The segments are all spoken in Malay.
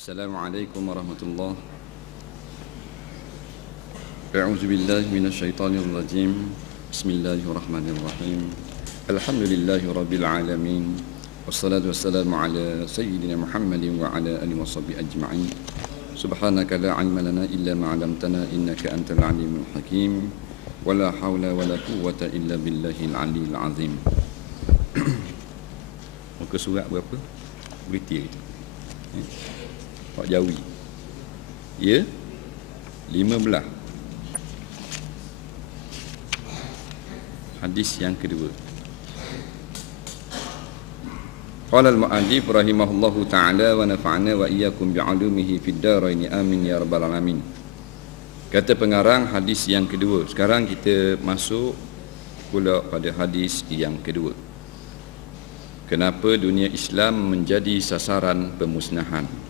Assalamualaikum warahmatullahi wabarakatuh. A'udzu billahi minasyaitonir rajim. Bismillahirrahmanirrahim. Alhamdulillahirabbil alamin. Wassalatu wassalamu ala sayyidina Muhammadin wa ala alihi washabihi ajma'in. Subhanaka la 'ilma lana illa ma 'allamtana innaka antal alimul hakim. Wala haula wala quwwata illa billahil aliyil azim. Muka surat berapa? Berita itu. Pak Jawi. Ya? 15. Hadis yang kedua. Qala al-mu'allif rahimahullahu ta'ala wa nafa'ana wa iyyakum bi'ulumihi fid dharain amin ya rabbal alamin. Kata pengarang hadis yang kedua. Sekarang kita masuk pula pada hadis yang kedua. Kenapa dunia Islam menjadi sasaran pemusnahan?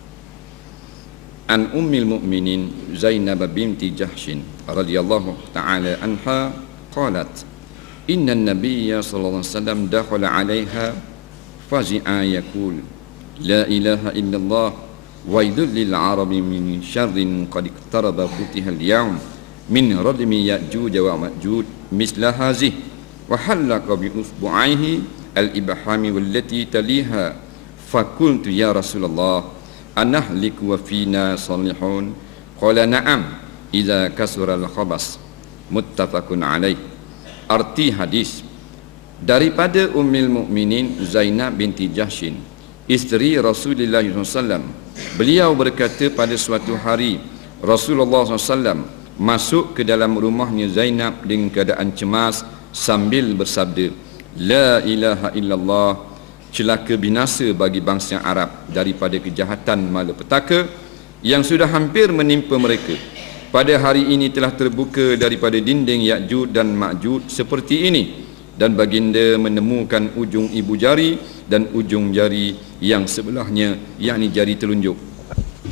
An Ummil Mukminin Zainab binti Jahshin radhiyallahu ta'ala anha qalat inna an-nabiyya sallallahu alaihi wasallam dakhala 'alaiha fazi'a yaqul la ilaha illallah wa idhil arabi min syarrin qad iqtaraba futiha al-yawm min radmi ya'juj wa ma'juj misla hadhihi wa halaqa bi usbu'aihi al-ibhami wallati taliha faqultu ya Rasulullah anahliku wa fina salihun qala na'am idza kasura al-khabas muttafaqun alaih. Arti hadis daripada Ummul Mukminin Zainab binti Jahshin, isteri Rasulullah SAW. Beliau berkata pada suatu hari Rasulullah SAW masuk ke dalam rumahnya Zainab dengan keadaan cemas sambil bersabda, la ilaha illallah, celaka binasa bagi bangsa Arab daripada kejahatan malapetaka yang sudah hampir menimpa mereka. Pada hari ini telah terbuka daripada dinding Ya'juj dan Ma'juj seperti ini, dan baginda menemukan ujung ibu jari dan ujung jari yang sebelahnya, yakni jari telunjuk,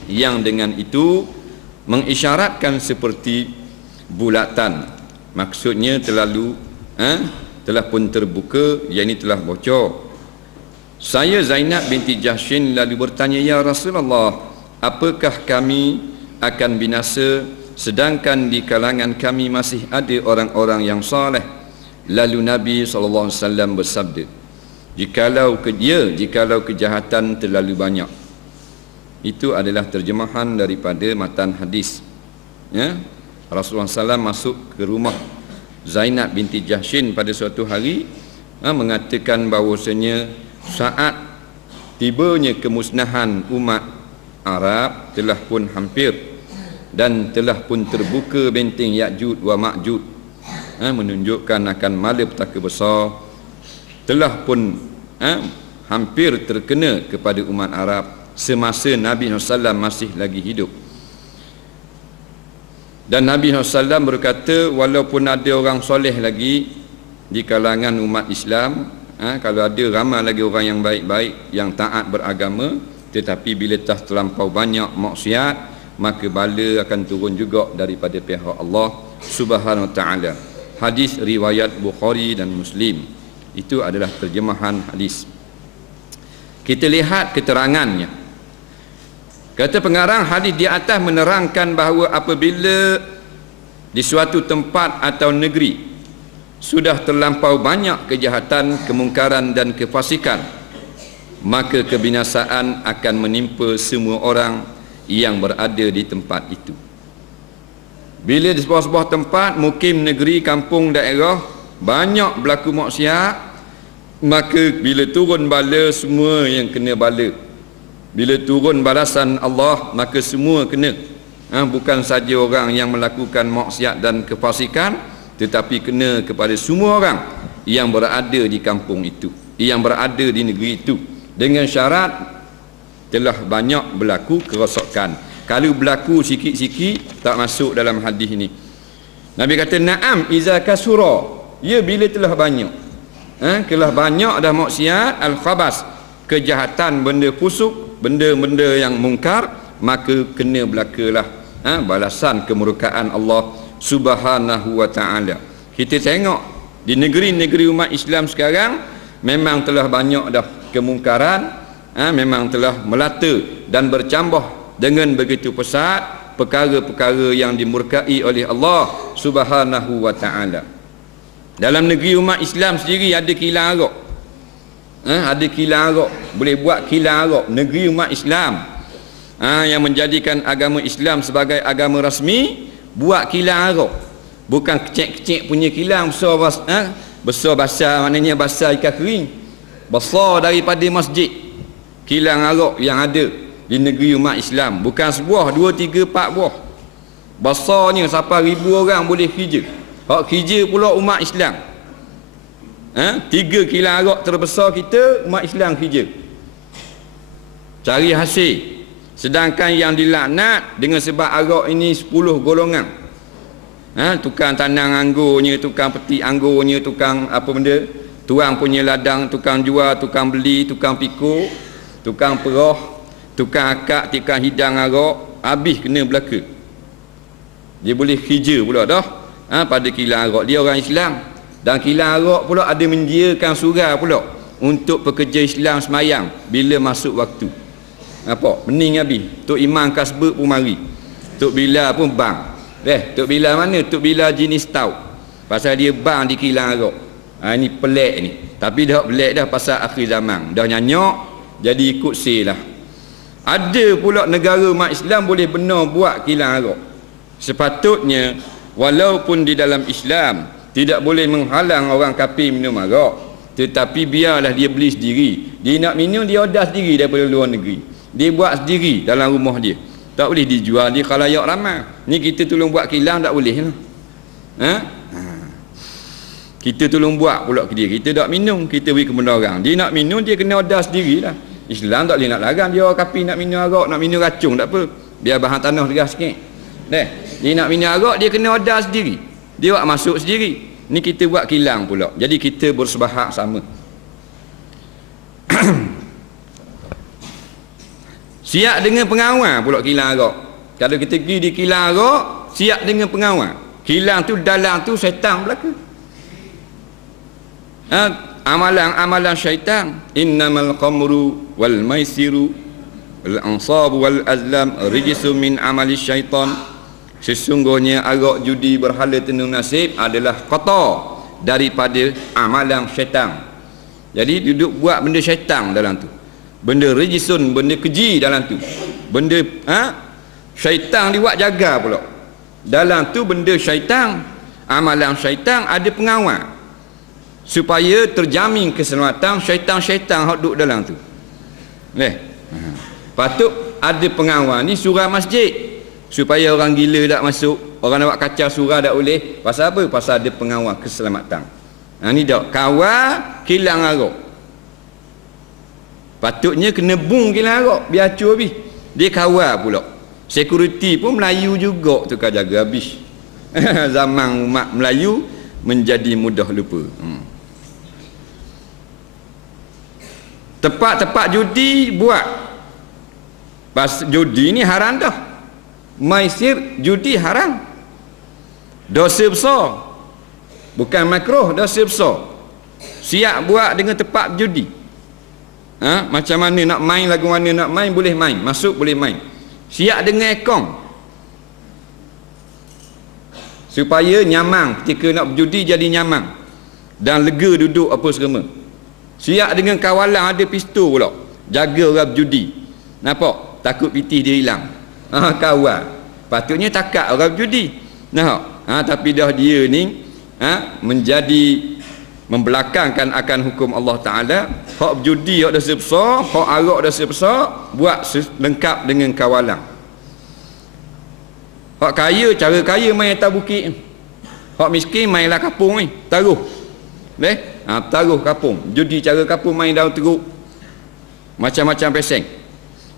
yang dengan itu mengisyaratkan seperti bulatan. Maksudnya telah pun terbuka, yakni telah bocor. Saya Zainab binti Jahshin lalu bertanya, ya Rasulullah, apakah kami akan binasa sedangkan di kalangan kami masih ada orang-orang yang saleh? Lalu Nabi SAW bersabda, jikalau kejahatan terlalu banyak. Itu adalah terjemahan daripada matan hadis. Ya? Rasulullah SAW masuk ke rumah Zainab binti Jahshin pada suatu hari, mengatakan bahawasanya saat tibanya kemusnahan umat Arab telah pun hampir dan telah pun terbuka benteng Ya'juj wa Ma'juj, menunjukkan akan malapetaka besar telah pun hampir terkena kepada umat Arab semasa Nabi SAW masih lagi hidup. Dan Nabi SAW berkata, walaupun ada orang soleh lagi di kalangan umat Islam, kalau ada ramai lagi orang yang baik-baik, yang taat beragama, tetapi bila telah terlampau banyak maksiat, maka bala akan turun juga daripada pihak Allah Subhanahu wa ta'ala. Hadis riwayat Bukhari dan Muslim. Itu adalah terjemahan hadis. Kita lihat keterangannya. Kata pengarang, hadis di atas menerangkan bahawa apabila di suatu tempat atau negeri sudah terlampau banyak kejahatan, kemungkaran dan kefasikan, maka kebinasaan akan menimpa semua orang yang berada di tempat itu. Bila di sebuah tempat, mukim negeri, kampung, daerah, banyak berlaku maksiat, maka bila turun bala, semua yang kena bala. Bila turun balasan Allah, maka semua kena. Bukan saja orang yang melakukan maksiat dan kefasikan, tetapi kena kepada semua orang yang berada di kampung itu, yang berada di negeri itu, dengan syarat telah banyak berlaku kerosakan. Kalau berlaku sikit-sikit, tak masuk dalam hadis ini. Nabi kata, na'am iza kasura, ya bila telah banyak, telah banyak dah maksiat, al-khabas, kejahatan, benda fusuk, benda-benda yang mungkar, maka kena berlakulah balasan kemurkaan Allah Subhanahu wa ta'ala. Kita tengok di negeri-negeri umat Islam sekarang memang telah banyak dah kemungkaran, memang telah melata dan bercambah dengan begitu pesat perkara-perkara yang dimurkai oleh Allah Subhanahu wa taala. Dalam negeri umat Islam sendiri ada kilang arak. Ada kilang arak, boleh buat kilang arak negeri umat Islam. Yang menjadikan agama Islam sebagai agama rasmi, buat kilang arak. Bukan kecil-kecil punya kilang, besar basah, maknanya basah ikan kering. Besar daripada masjid. Kilang arak yang ada di negeri umat Islam, bukan sebuah, 2, 3, 4 buah. Besarnya sampai 1000 orang boleh kerja. Hak kerja pula umat Islam. 3 kilang arak terbesar kita, umat Islam kerja. Cari hasil. Sedangkan yang dilaknat dengan sebab arak ini 10 golongan. Tukang tanang anggurnya, tukang petik anggurnya, tukang apa benda, tuang punya ladang, tukang jual, tukang beli, tukang pikul, tukang perah, tukang akak, tukang hidang arak, habis kena belaka. Dia boleh kerja pula dah pada kilang arak. Dia orang Islam. Dan kilang arak pula ada menyediakan surau pula untuk pekerja Islam semayang bila masuk waktu. Apa? Pening habis. Tok Imam Kasbek pun mari. Tok Bilal pun bang. Tok Bilal mana? Tok Bilal jenis tahu. Pasal dia bang di kilang arak. Ini pelik ni. Tapi dah pelik dah pasal akhir zaman. Dah nyanyok, jadi ikut sel lah. Ada pula negara umat Islam boleh benar buat kilang arak. Sepatutnya walaupun di dalam Islam tidak boleh menghalang orang kafir minum arak, tetapi biarlah dia beli sendiri. Dia nak minum, dia order sendiri daripada luar negeri. Dia buat sendiri dalam rumah dia. Tak boleh dijual di khalayak ramai. Ni kita tolong buat kilang tak boleh lah. Kita tolong buat pula ke dia. Kita tak minum, kita beri kepada orang. Dia nak minum, dia kena order sendirilah. Islam tak boleh nak larang dia orang kafir nak minum arak, nak minum racun tak apa. Biar bahan tanah deras sikit. Dia nak minum arak, dia kena order sendiri. Dia buat masuk sendiri. Ni kita buat kilang pula. Jadi kita bersebahag sama. Siap dengan pengawal pula kilang arak. Kalau kita pergi di kilang arak, siap dengan pengawal. Kilang tu dalam tu syaitan belaka. Amalan syaitan. Innamal khamru wal maisiru wal ansabu wal azlam rijsun min amali syaitan. Sesungguhnya arak, judi, berhala, tenung nasib adalah kotor daripada amalan syaitan. Jadi duduk buat benda syaitan dalam tu. Benda rijsun, benda keji dalam tu. Benda syaitan dibuat jaga pula. Dalam tu benda syaitan, amalan syaitan ada pengawal. Supaya terjamin keselamatan syaitan-syaitan hak duduk dalam tu. Patut ada pengawal ni surau masjid. Supaya orang gila tak masuk, orang nak buat kacau surau tak boleh. Pasal apa? Pasal ada pengawal keselamatan. Ni dak kawal kilang arak. Patutnya kena bung kilang arak, biar acuh habis. Dia kawal pula. Security pun Melayu juga tukar jaga habis. Zaman umat Melayu menjadi mudah lupa. Tempat-tempat judi buat. Pas judi ni haram dah. Maisir, judi haram. Dosa besar. Bukan makruh, dosa besar. Siap buat dengan tempat judi. Macam mana nak main, lagu mana nak main, boleh main. Masuk boleh main. Siap dengan akaun. Supaya nyaman ketika nak berjudi, jadi nyaman. Dan lega duduk apa semua. Siap dengan kawalan, ada pistol pula. Jaga orang berjudi. Nampak? Takut pitih dia hilang. Kawal. Patutnya takat orang berjudi. Tapi dah dia ni menjadi membelakangkan akan hukum Allah Ta'ala. Hak berjudi hak dosa besar, hak arak dosa besar, buat lengkap dengan kawalan. Hak kaya, cara kaya main atas bukit. Hak miskin mainlah kapung ni, taruh. Taruh kapung. Judi cara kapung main daun teruk. Macam-macam peseng.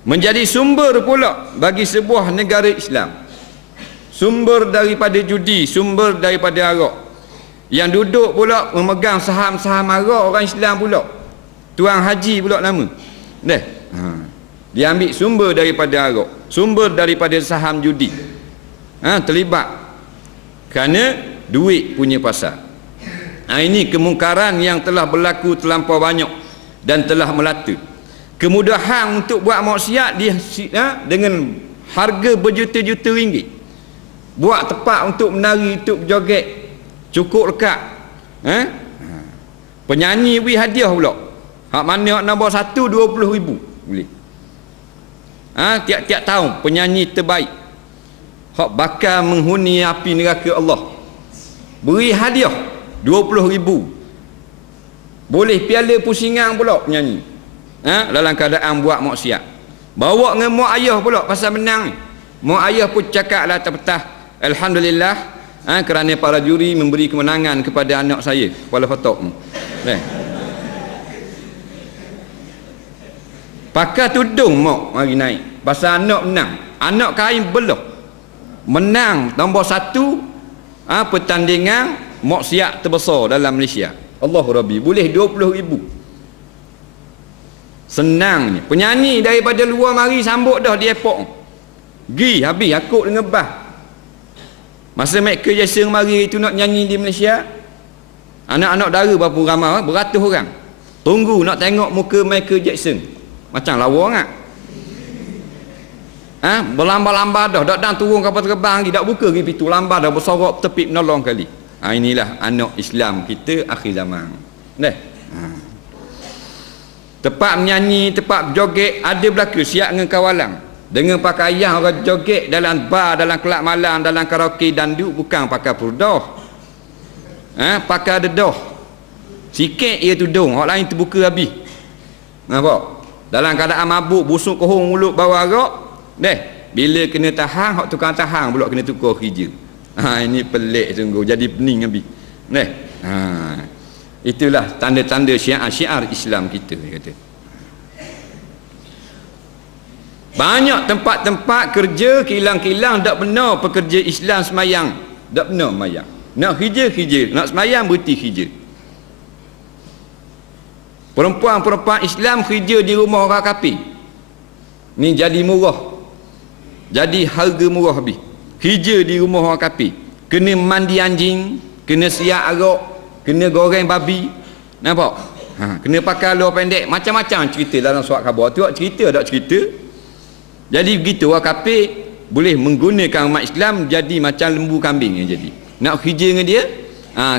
Menjadi sumber pula bagi sebuah negara Islam. Sumber daripada judi, sumber daripada arak. Yang duduk pula memegang saham-saham arak orang Islam pula. Tuan Haji pula nama. Dia ambil sumber daripada arak, sumber daripada saham judi. Terlibat kerana duit punya pasal. Ini kemungkaran yang telah berlaku terlampau banyak dan telah melata. Kemudahan untuk buat maksiat dia dengan harga berjuta-juta ringgit. Buat tempat untuk menari, untuk berjoget, cukup lekat. Penyanyi beri hadiah pula. Hak mana hak nombor 1 20,000 boleh. Tiap-tiap tahun penyanyi terbaik hak bakal menghuni api neraka Allah beri hadiah 20,000. Boleh piala pusingan pula penyanyi. Dalam keadaan buat maksiat. Bawa dengan mak ayah pula pasal menang ni. Mak ayah pun cakap lah terpetah, alhamdulillah kerana para juri memberi kemenangan kepada anak saya, kepala khatab. Pakai tudung mak mari naik pasal anak menang. Anak kain belah menang nombor 1 pertandingan maksiat terbesar dalam Malaysia. Allahu Rabbi, boleh 20,000. Senangnya penyanyi daripada luar mari sambut dah di airport. Gi habis akut dengan bah. Masa Michael Jackson mari itu nak nyanyi di Malaysia, anak-anak dara berapa ramai, beratus orang tunggu nak tengok muka Michael Jackson. Macam lawa ngak. Berlambar-lambar dah, dak turun kapal terbang lagi, dak buka lagi pintu, lambar dah bersorok tepi menolong kali. Inilah anak Islam kita akhir zaman. Tempat menyanyi, tempat berjoget ada berlaku siap dengan kawalan. Dengan pakaian orang joget dalam bar, dalam kelab malam, dalam karaoke dandut, bukan pakai purdah. Pakai dedah. Sikit ia tudung, orang lain terbuka habis. Nampak? Dalam keadaan mabuk, busuk kohong mulut bawa arak. Bila kena tahan, hak tukang tahan pula kena tukar kerja. Ini pelik sungguh, jadi pening habis. Itulah tanda-tanda syiar Islam kita, dia kata. Banyak tempat-tempat kerja kilang-kilang tak benar pekerja Islam semayang, tak benar semayang. Nak kerja, nak semayang berhenti kerja. Perempuan-perempuan Islam kerja di rumah orang kafir. Ni jadi murah. Jadi harga murah habis. Kerja di rumah orang kafir. Kena mandi anjing, kena siap arak, kena goreng babi. Nampak? Kena pakai luar pendek, macam-macam cerita dalam surat khabar. Tengok cerita tak cerita? Jadi begitu orang kafir boleh menggunakan umat Islam jadi macam lembu kambing yang jadi. Nak kerja dengan dia,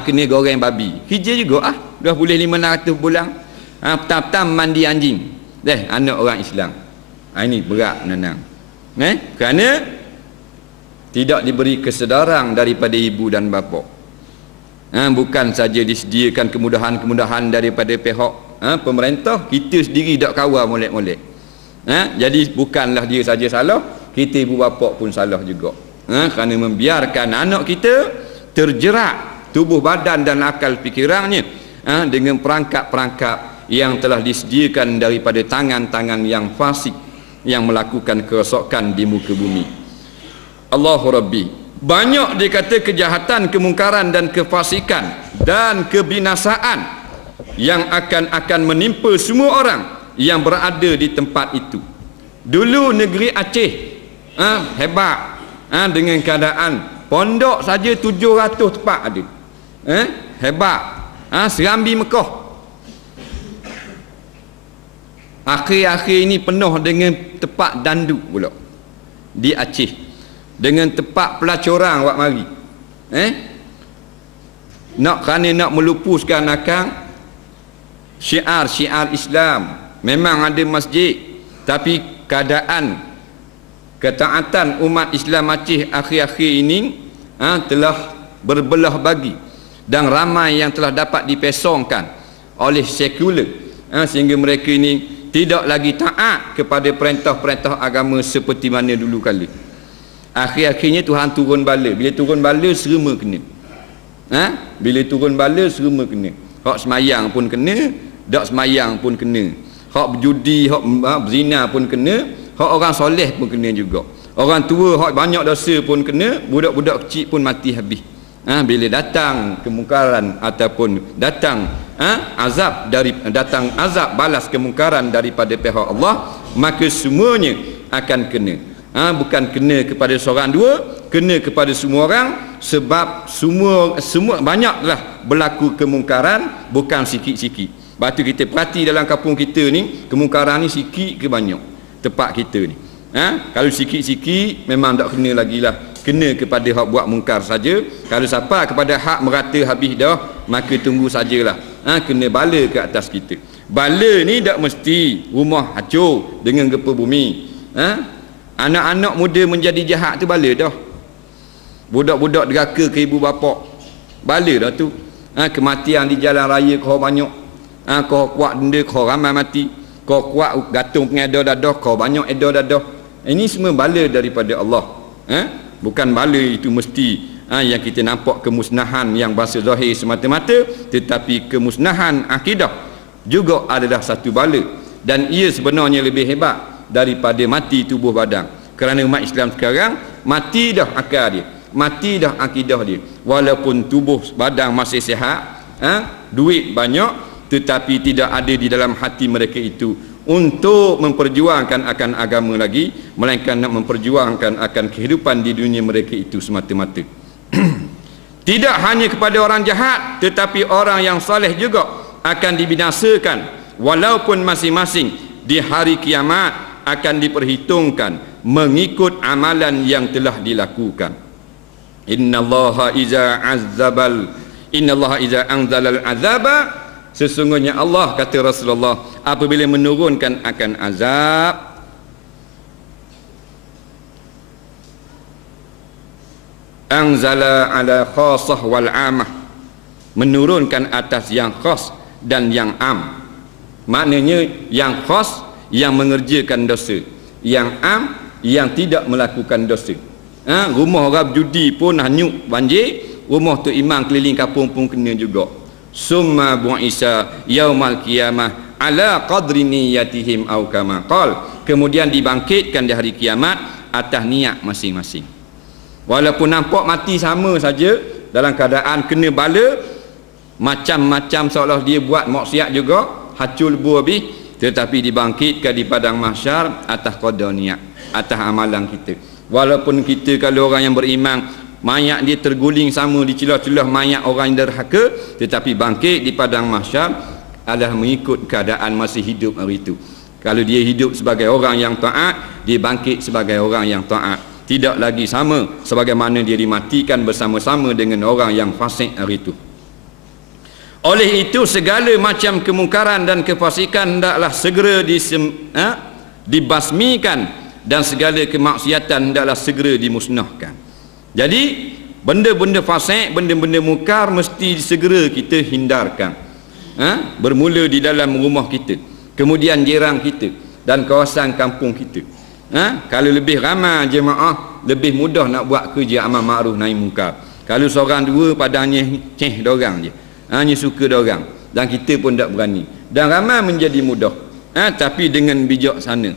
kena goreng babi. Kerja juga dah boleh 500 bulan. Petang-petang mandi anjing. Anak orang Islam. Ini berat menenang. Kerana tidak diberi kesedaran daripada ibu dan bapa. Bukan saja disediakan kemudahan-kemudahan daripada pihak pemerintah, kita sendiri tak kawal molek-molek. Jadi bukanlah dia saja salah, kita ibu bapa pun salah juga. Kerana membiarkan anak kita terjerat tubuh badan dan akal fikirannya dengan perangkap-perangkap yang telah disediakan daripada tangan-tangan yang fasik yang melakukan kerosakan di muka bumi. Allahu Rabbi, banyak dikata kejahatan, kemungkaran dan kefasikan dan kebinasaan yang akan menimpa semua orang yang berada di tempat itu. Dulu negeri Aceh hebat dengan keadaan pondok saja 700 tempat ada. Hebat. Serambi Mekah. Akhir-akhir ini penuh dengan tempat danduk pula di Aceh, dengan tempat pelacuran wak mari. Nak melupuskan akan syiar Islam. Memang ada masjid, tapi keadaan ketaatan umat Islam Aceh akhir-akhir ini telah berbelah bagi, dan ramai yang telah dapat dipesongkan oleh sekular, sehingga mereka ini tidak lagi taat kepada perintah-perintah agama seperti mana dulu kala. Akhir-akhirnya Tuhan turun bala. Bila turun bala serema kena. Bila turun bala serema kena. Hak semayang pun kena, dak semayang pun kena. Hak berjudi, hak berzina pun kena, hak orang soleh pun kena juga. Orang tua hak banyak dosa pun kena, budak-budak kecil pun mati habis. Bila datang kemungkaran ataupun datang azab balas kemungkaran daripada pihak Allah, maka semuanya akan kena. Bukan kena kepada seorang dua, kena kepada semua orang, sebab semua banyaklah berlaku kemungkaran, bukan sikit-sikit. Sebab tu kita perhati dalam kampung kita ni, kemungkaran ni sikit ke banyak tempat kita ni. Kalau sikit-sikit memang tak kena lagi lah, kena kepada hak buat mungkar saja. Kalau siapa kepada hak merata habis dah, maka tunggu sajalah. Kena bala ke atas kita. Bala ni tak mesti rumah hancur dengan gempa bumi. Anak-anak muda menjadi jahat tu bala dah. Budak-budak deraka ke ibu bapa, bala dah tu. Kematian di jalan raya kau banyak. Kau kuat denda kau ramai mati. Kau kuat gantung pengedar dadah kau banyak edar dadah. Ini semua bala daripada Allah. Bukan bala itu mesti yang kita nampak kemusnahan yang bahasa zahir semata-mata, tetapi kemusnahan akidah juga adalah satu bala, dan ia sebenarnya lebih hebat daripada mati tubuh badan. Kerana umat Islam sekarang mati dah akal dia, mati dah akidah dia. Walaupun tubuh badan masih sihat, duit banyak, tetapi tidak ada di dalam hati mereka itu untuk memperjuangkan akan agama lagi, melainkan nak memperjuangkan akan kehidupan di dunia mereka itu semata-mata. Tidak hanya kepada orang jahat, tetapi orang yang saleh juga akan dibinasakan, walaupun masing-masing di hari kiamat akan diperhitungkan mengikut amalan yang telah dilakukan. Innallaha iza anzalal azaba, sesungguhnya Allah, kata Rasulullah, apabila menurunkan akan azab, anzala ala khasah wal amah, menurunkan atas yang khas dan yang am. Maknanya yang khas yang mengerjakan dosa, yang am yang tidak melakukan dosa. Rumah orang judi pun hanyut banjir, rumah tu imam keliling kampung pun kena juga. Summa bu'isa yaumal qiyamah ala qadri niyatihim aw kama qal, kemudian dibangkitkan di hari kiamat atas niat masing-masing. Walaupun nampak mati sama saja, dalam keadaan kena bala macam-macam, seolah dia buat maksiat juga, hacul lebu habis, tetapi dibangkitkan di padang mahsyar atas qadar niat, atas amalan kita. Walaupun kita kalau orang yang beriman, mayat dia terguling sama di celah-celah mayat orang yang derhaka, tetapi bangkit di padang mahsyar adalah mengikut keadaan masih hidup hari itu. Kalau dia hidup sebagai orang yang taat, dia bangkit sebagai orang yang taat, tidak lagi sama sebagaimana dia dimatikan bersama-sama dengan orang yang fasik hari itu. Oleh itu segala macam kemungkaran dan kefasikan hendaklah segera dibasmikan, dan segala kemaksiatan hendaklah segera dimusnahkan. Jadi benda-benda fasik, benda-benda mungkar mesti segera kita hindarkan. Bermula di dalam rumah kita, kemudian jiran kita dan kawasan kampung kita. Kalau lebih ramai jemaah, lebih mudah nak buat kerja amal ma'ruf nahi mungkar. Kalau seorang dua padangnya ceh dorang je, hanya suka dorang, dan kita pun tak berani, dan ramai menjadi mudah. Tapi dengan bijaksana,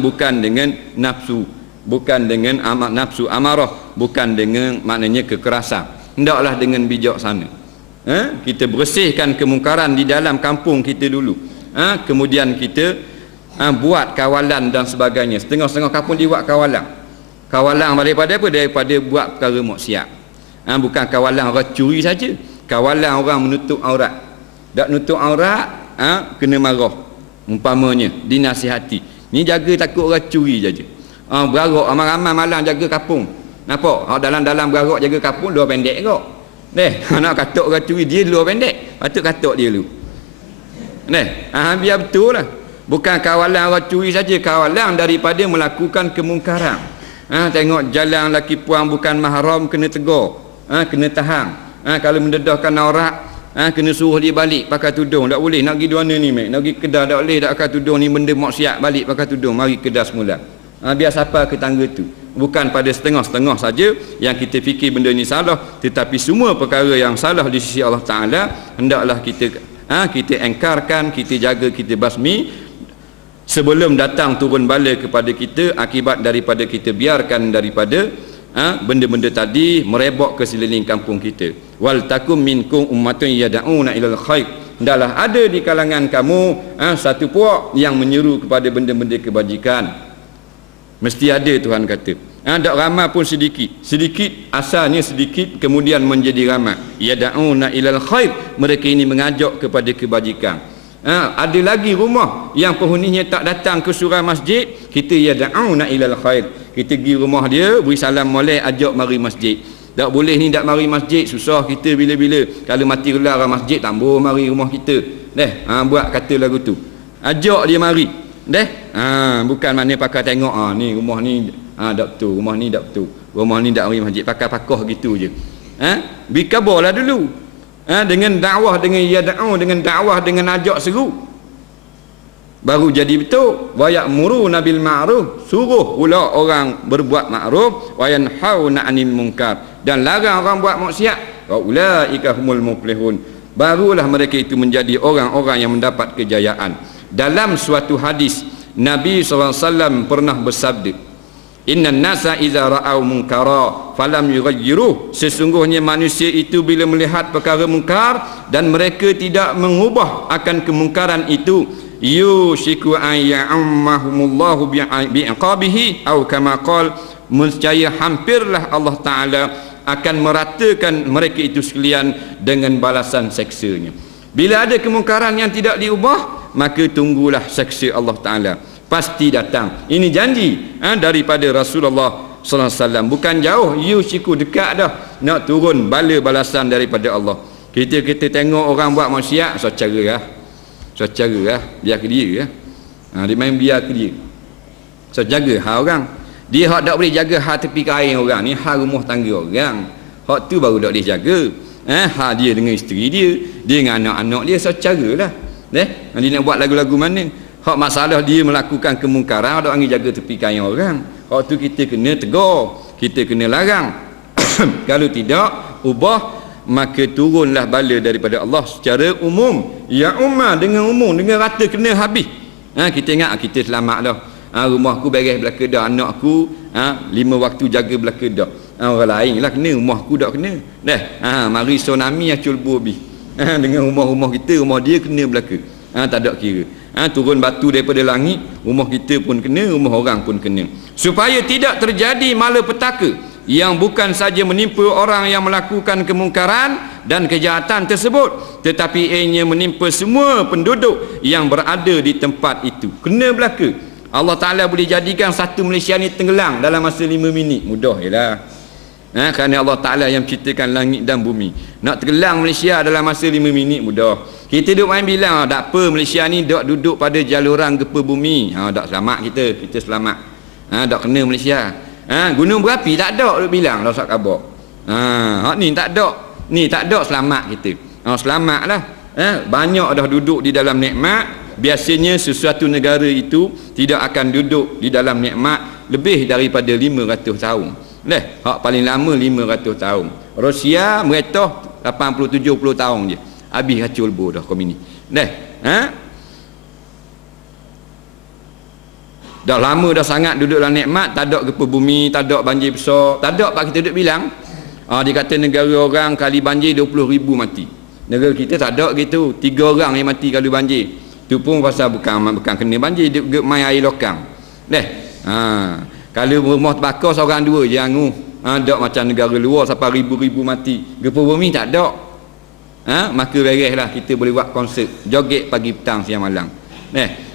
bukan dengan nafsu, bukan dengan nafsu amarah, bukan dengan maknanya kekerasan. Hendaklah dengan bijaksana. Kita bersihkan kemungkaran di dalam kampung kita dulu. Kemudian kita buat kawalan dan sebagainya. Setengah-setengah kampung dia buat kawalan. Kawalan daripada apa? Daripada buat perkara maksiat. Bukan kawalan orang curi saja. Kawalan orang menutup aurat. Tak nutup aurat, kena marah. Umpamanya dinasihati. Ni jaga takut orang curi saja. Berarok ramai-ramai malam jaga kampung. Nampak? Dalam-dalam berarok jaga kampung luar pendek kok. Nak katuk orang curi, dia luar pendek. Patut katuk dia dulu. Biar betul lah. Bukan kawalan orang curi saja, kawalan daripada melakukan kemungkaran. Tengok jalan laki puang bukan mahram, kena tegur, kena tahan. Kalau mendedahkan aurat, kena suruh dia balik pakai tudung. Tak boleh nak pergi mana ni, nak pergi Kedah tak boleh, tak pakai tudung ni benda maksiat, balik pakai tudung, mari Kedah semula. Biar siapa ke tangga tu. Bukan pada setengah-setengah saja yang kita fikir benda ni salah, tetapi semua perkara yang salah di sisi Allah Ta'ala hendaklah kita engkarkan, kita jaga, kita basmi sebelum datang turun bala kepada kita akibat daripada kita biarkan daripada benda-benda tadi merebak ke seliling kampung kita. Wal takum minkum ummatun yad'una ilal khair, hendaklah ada di kalangan kamu satu puak yang menyeru kepada benda-benda kebajikan. Mesti ada, Tuhan kata. Tak ramai pun sedikit. Sedikit, asalnya sedikit, kemudian menjadi ramai. Yad'una ilal khair, mereka ini mengajak kepada kebajikan. Ada lagi rumah yang penghuninya tak datang ke surau masjid, kita yad'una ilal khair, kita pergi rumah dia, beri salam molek, ajak mari masjid. Tak boleh ni tak mari masjid, susah kita bila-bila. Kalau mati gelar masjid, tambah mari rumah kita. Buat kata lagu tu. Ajak dia mari. Bukan mana pakai tengok ni rumah ni tak betul, rumah ni tak betul, rumah ni tak mari masjid, pakai pakoh gitu je. Bi kabarlah dulu. Dengan dakwah, dengan yad'u, dengan dakwah, dengan ajak seru, baru jadi betul. Wa ya'muruna bil ma'ruf, suruh pula orang berbuat ma'ruf, wa yanhauna 'anil munkar, dan larang orang buat maksiat. Wa ulaika humul muflihun, barulah mereka itu menjadi orang-orang yang mendapat kejayaan. Dalam suatu hadis Nabi SAW pernah bersabda, Innan nasa iza ra'au munkara falam yughayyiruh, sesungguhnya manusia itu bila melihat perkara mungkar dan mereka tidak mengubah akan kemungkaran itu, yushiku an ya'ammahumullahu bi'iqabihi atau kama qala, nescaya hampirlah Allah Ta'ala akan meratakan mereka itu sekalian dengan balasan seksanya. Bila ada kemungkaran yang tidak diubah, maka tunggulah seksa Allah Ta'ala, pasti datang. Ini janji daripada Rasulullah sallallahu alaihi wasallam, bukan jauh, yushiku, dekat dah nak turun bala balasan daripada Allah. Kita tengok orang buat maksiat, secara biar ke dia dia main biar ke dia, jaga orang. Dia hak tak boleh jaga hak tepi kain orang ni, hak rumah tangga orang, hak tu baru tak boleh jaga. Hak dia dengan isteri dia dengan anak-anak dia, secaralah. Dia nak buat lagu-lagu mana? Hak masalah dia melakukan kemungkaran, ada orang jaga tepi kain orang, hak tu kita kena tegur, kita kena larang. Kalau tidak ubah, maka turunlah bala daripada Allah secara umum. Ya ummah, dengan umum, dengan rata kena habis. Kita ingat kita selamat dah. Rumahku beres belaka dah, anakku 5 waktu jaga belaka dah. Orang lain lah kena, rumahku tak kena. Mari tsunami acul bubi. Dengan rumah-rumah kita, rumah dia kena belaka. Tak ada kira. Turun batu daripada langit, rumah kita pun kena, rumah orang pun kena. Supaya tidak terjadi malapetaka yang bukan saja menimpa orang yang melakukan kemungkaran dan kejahatan tersebut, tetapi ianya menimpa semua penduduk yang berada di tempat itu. Kena belaka. Allah Ta'ala boleh jadikan satu Malaysia ni tenggelam dalam masa 5 minit. Mudah je lah. Kerana Allah Ta'ala yang menciptakan langit dan bumi. Nak tenggelam Malaysia dalam masa 5 minit mudah. Kita duk main bilang tak apa, Malaysia ni duduk pada jaluran gempa bumi, tak selamat kita selamat. Tak kena Malaysia. Gunung berapi tak ada, duk bilang dah sak khabar. Ni tak ada selamat kita. Selamatlah. Banyak dah duduk di dalam nikmat. Biasanya sesuatu negara itu tidak akan duduk di dalam nikmat lebih daripada 500 tahun. Hak paling lama 500 tahun. Rusia mereka 80-70 tahun je. Habis hacul bo dah kami ni. Dah lama dah sangat duduk dalam nikmat, tak ada gempa bumi, tak ada banjir besar, tak ada pak kita duduk bilang. Dia kata negara orang kali banjir 20,000 mati. Negara kita tak ada gitu, 3 orang yang mati kali banjir. Tu pun pasal bukan kena banjir, dia main air lokang. Kalau rumah terbakar seorang dua je tak macam negara luar sampai ribu-ribu mati. Gempa bumi tak ada. Maka bereslah kita boleh buat konsert joget pagi petang siang malam.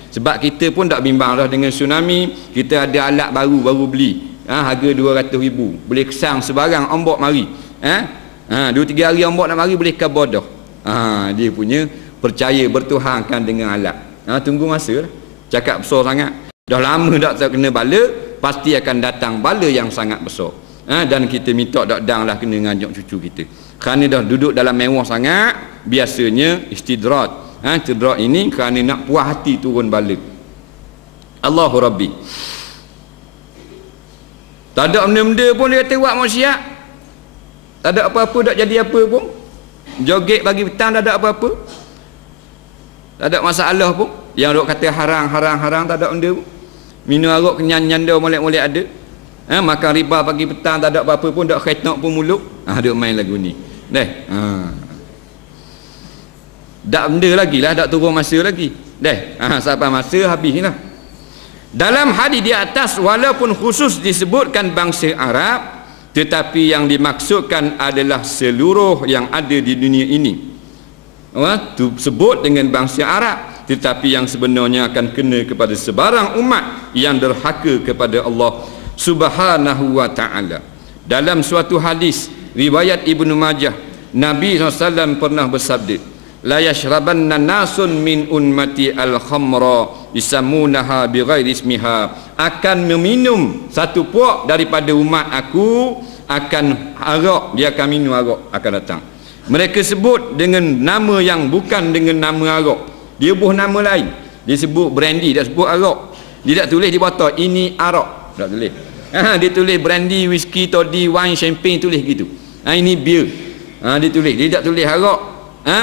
Sebab kita pun tak bimbang dah dengan tsunami. Kita ada alat baru beli, harga 200,000, boleh kesang sebarang ombak mari. 2-3 hari ombak nak mari boleh khabar dah. Dia punya percaya bertuhankan dengan alat. Tunggu masa lah. Cakap besar sangat. Dah lama tak kena bala, pasti akan datang bala yang sangat besar. Dan kita minta dak-dang lah kena ngajak cucu kita. Kerana dah duduk dalam mewah sangat, biasanya istidrat. Istidrat ini kerana nak puas hati turun bala. Allahu Rabbi. Tak ada benda-benda pun dia kata buat maksiat. Tak ada apa-apa, tak jadi apa pun. Joget bagi petang tak ada apa-apa. Tak ada masalah pun. Yang dok kata harang tak ada benda pun. Minum arak kenyang nyanda molek-molek ada. Makan riba pagi petang tak ada apa-apa pun, tak khaitak pun mulut. Duk main lagu ni. Tak benda lagi lah, tak turun masa lagi. Sampai masa habis lah. Dalam hadis di atas, walaupun khusus disebutkan bangsa Arab, tetapi yang dimaksudkan adalah seluruh yang ada di dunia ini. Sebut dengan bangsa Arab. tetapi yang sebenarnya akan kena kepada sebarang umat yang derhaka kepada Allah Subhanahu wa taala. Dalam suatu hadis riwayat Ibnu Majah, Nabi SAW pernah bersabda, la yashrabanna nasun min ummati al-khamra yusammunaha bighairi ismiha, akan meminum satu puak daripada umat aku akan arak, dia akan minum arak akan datang. Mereka sebut dengan nama yang bukan dengan nama arak. Dia buh nama lain. Dia sebut brandy, dia sebut arak. Dia tak tulis di botol ini arak, tak tulis. Dia tulis brandy, whisky, toddy, wine, champagne, tulis gitu. Ini beer. Dia tulis, dia tak tulis arak.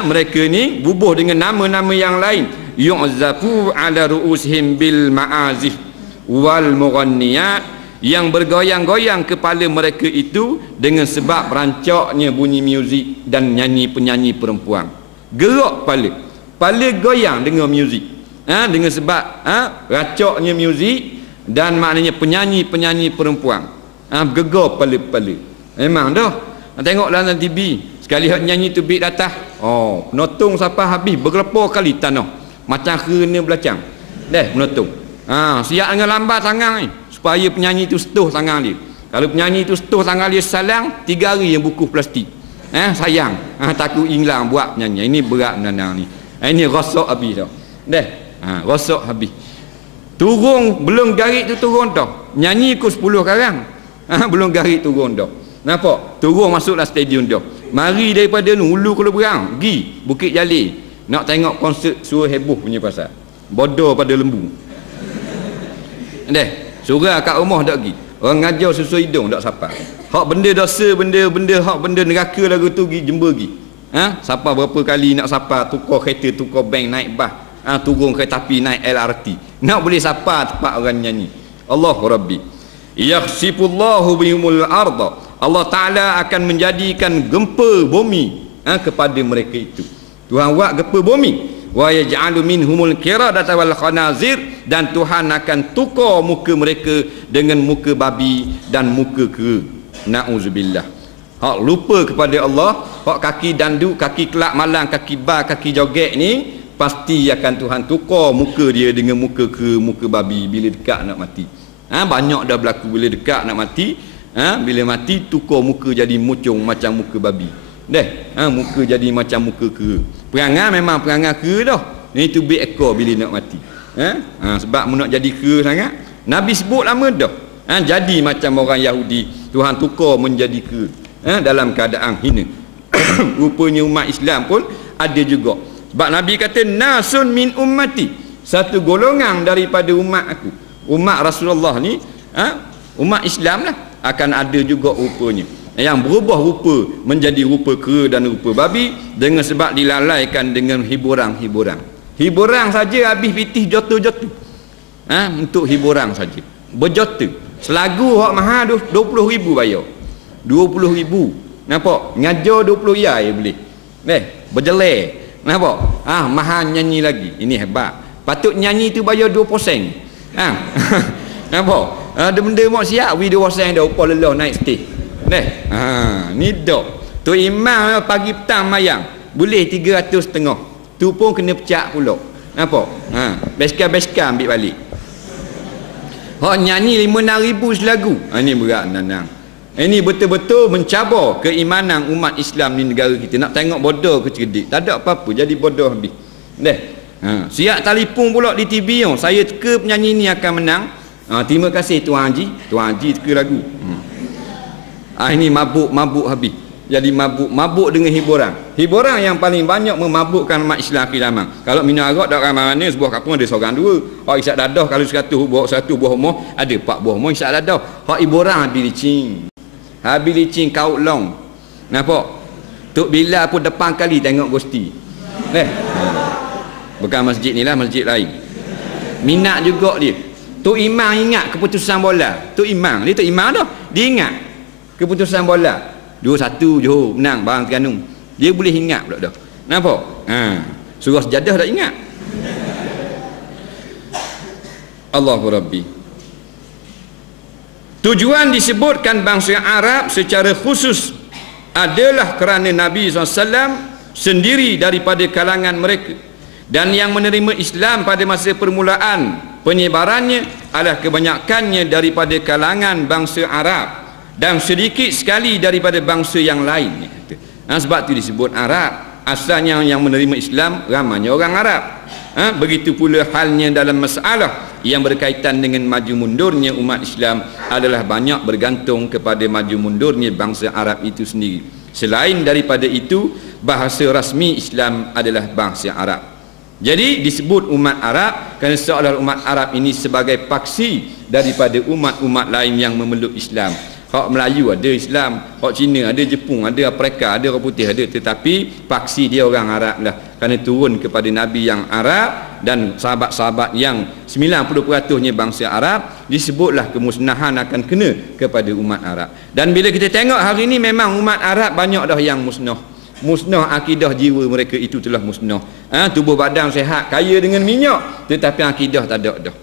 Mereka ni bubuh dengan nama-nama yang lain. Yu'zafu ala ru'usihim bil ma'azif wal mughanniyat, yang bergoyang-goyang kepala mereka itu dengan sebab rancaknya bunyi muzik dan penyanyi perempuan. Gerak kepala goyang dengan muzik, dengan sebab rancaknya muzik dan maknanya penyanyi perempuan. Gegar kepala. Memang dah tengok dalam TV sekali hak nyanyi tu beat atas, penotong sampai habis berapa kali tanah macam kena belacang penotong. Siap dengan lambat tangan ni supaya penyanyi tu setuh tangan dia. Kalau penyanyi tu setuh tangan dia salang, 3 hari yang buku plastik. Sayang, takut hilang buat penyanyi. Ini berat menandang ni. Ini rosak habis dah. Rosak habis. Turun belum garik tu turun dah. Nyanyi ku 10 karang. Belum garik turun dah. Nampak? Turun masuklah stadium dah. Mari daripada Hulu Kuala Berang, pergi Bukit Jalil nak tengok konsert suruh heboh punya pasal. Bodoh pada lembu. Surah kat rumah tak pergi. Orang ngajar susu hidung tak sapa. Hak benda dosa, benda hak benda neraka lagu tu pergi jember pergi. Sapa berapa kali nak sapa, tukar kereta, tukar bank, naik bas, turun kereta api, naik LRT. Nak boleh sapa tempat orang nyanyi. Allahu Rabbi. Yakhsifullahu bihimul arda. Allah Taala akan menjadikan gempa bumi kepada mereka itu. Tuhan buat gempa bumi. Wa yaj'alu minhumul qiradata wal khanazir, dan Tuhan akan tukar muka mereka dengan muka babi dan muka kera. Nauzubillah. Hak lupa kepada Allah, hak kaki danduk, kaki kelak malang, kaki bar, kaki joget ni pasti akan Tuhan tukar muka dia dengan muka kera, muka babi bila dekat nak mati. Banyak dah berlaku bila dekat nak mati. Bila mati tukar muka jadi mucung macam muka babi. Muka jadi macam muka kera. Perangai memang perangai kera dah. Ini tubik ekor bila nak mati. Sebab nak jadi kera sangat, Nabi sebut lama dah. Jadi macam orang Yahudi, Tuhan tukar menjadi kera dalam keadaan hina. Rupanya umat Islam pun ada juga. Sebab Nabi kata nasun min ummati, satu golongan daripada umat aku. Umat Rasulullah ni, umat Islam lah, akan ada juga rupanya yang berubah rupa menjadi rupa kera dan rupa babi dengan sebab dilalaikan dengan hiburan saja habis pitih jotu-jotu. Untuk hiburan saja berjotu. Selagu hak mahal 20,000 bayar. 20,000. Nampak? Ngajar 20 ya boleh. Berjelek. Nampak? Mahal nyanyi lagi. Ini hebat. Patut nyanyi tu bayar 2%. Nampak? Ada benda maksiat we 2% dah upah lelah naik stage. Ni dok. Tu imam pagi petang mayang boleh 300.5. Tu pun kena pecah pula. Nampak? Beskar ambil balik. Hak nyanyi 5,000 selagu. Ini berat nanang. Ini betul-betul mencabar keimanan umat Islam di negara kita. Nak tengok bodoh ke cerdik, tak ada apa-apa, jadi bodoh habis. Siap telefon pula di TV. Saya teka penyanyi ni akan menang. Terima kasih Tuan Haji. Tuan Haji teka lagu. Ini mabuk habis. Jadi mabuk dengan hiburan. Hiburan yang paling banyak memabukkan umat Islam akhir zaman. Kalau minum arak tak ramai mana, sebuah kampung ada seorang dua. Hak isyak dadah kalau 100 buah rumah ada 4 buah rumah isyak dadah. Hak hiburan habis licin kaut long. Nampak? Tok Bilal pun depan kali tengok Gusti. Bukan masjid ni lah, masjid lain. Minat juga dia. Tok Imam ingat keputusan bola. Tok Imam dah. Dia ingat keputusan bola 2-1 Johor menang Barang Terengganu. Dia boleh ingat pula dah. Nampak? Surah Sejadah tak ingat. Allahu Rabbi. Tujuan disebutkan bangsa Arab secara khusus adalah kerana Nabi SAW sendiri daripada kalangan mereka Dan yang menerima Islam pada masa permulaan penyebarannya adalah kebanyakannya daripada kalangan bangsa Arab dan sedikit sekali daripada bangsa yang lain. Sebab itu disebut Arab. Asalnya yang menerima Islam ramainya orang Arab. Begitu pula halnya dalam masalah yang berkaitan dengan maju mundurnya umat Islam adalah banyak bergantung kepada maju mundurnya bangsa Arab itu sendiri. Selain daripada itu, bahasa rasmi Islam adalah bahasa Arab. Jadi disebut umat Arab kerana seolah umat Arab ini sebagai paksi daripada umat-umat lain yang memeluk Islam. Hak Melayu ada Islam, hak Cina ada, Jepun ada, Afrika ada, orang putih ada, tetapi paksi dia orang Arab lah, kerana turun kepada Nabi yang Arab dan sahabat-sahabat yang 90%-nya bangsa Arab, disebutlah kemusnahan akan kena kepada umat Arab. Dan bila kita tengok hari ini memang umat Arab banyak dah yang musnah akidah jiwa mereka itu telah musnah. Tubuh badan sehat, kaya dengan minyak, tetapi akidah tak ada dah.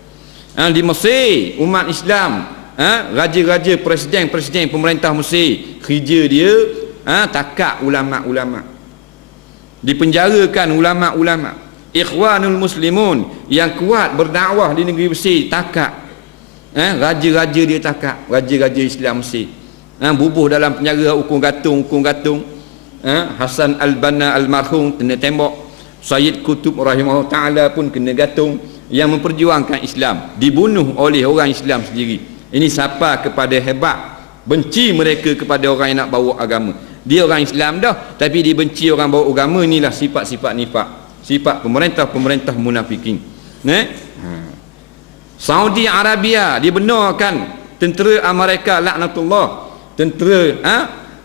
Di Mesir umat Islam, raja-raja, presiden pemerintah Mesir, kerja dia takak ulama-ulama, dipenjarakan ulama-ulama. Ikhwanul Muslimun yang kuat berdakwah di negeri Mesir takak, raja-raja dia takak, raja-raja Islam Mesir, bubuh dalam penjara, hukum gantung. Hasan al-Banna al-marhum kena tembak, Sayyid Qutb rahimahullah ta'ala pun kena gantung, yang memperjuangkan Islam dibunuh oleh orang Islam sendiri. Ini siapa kepada hebat, benci mereka kepada orang yang nak bawa agama. Dia orang Islam dah, tapi dibenci orang bawa agama. Inilah sifat-sifat nifak, sifat pemerintah munafikin. Saudi Arabia dibenarkan tentera Amerika laknatullah, tentera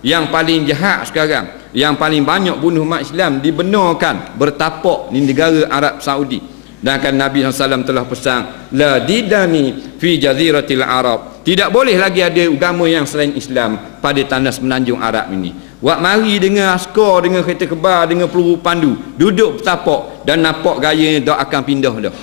yang paling jahat sekarang, yang paling banyak bunuh umat Islam, dibenarkan bertapak di negara Arab Saudi. Dan kan Nabi SAW telah pesan, la didani fi jaziratil Arab, tidak boleh lagi ada agama yang selain Islam pada tanah semenanjung Arab ini. Wak mari dengan askar, dengan kereta kebal, dengan peluru pandu, duduk bertapak dan nampak gaya tak akan pindah dah.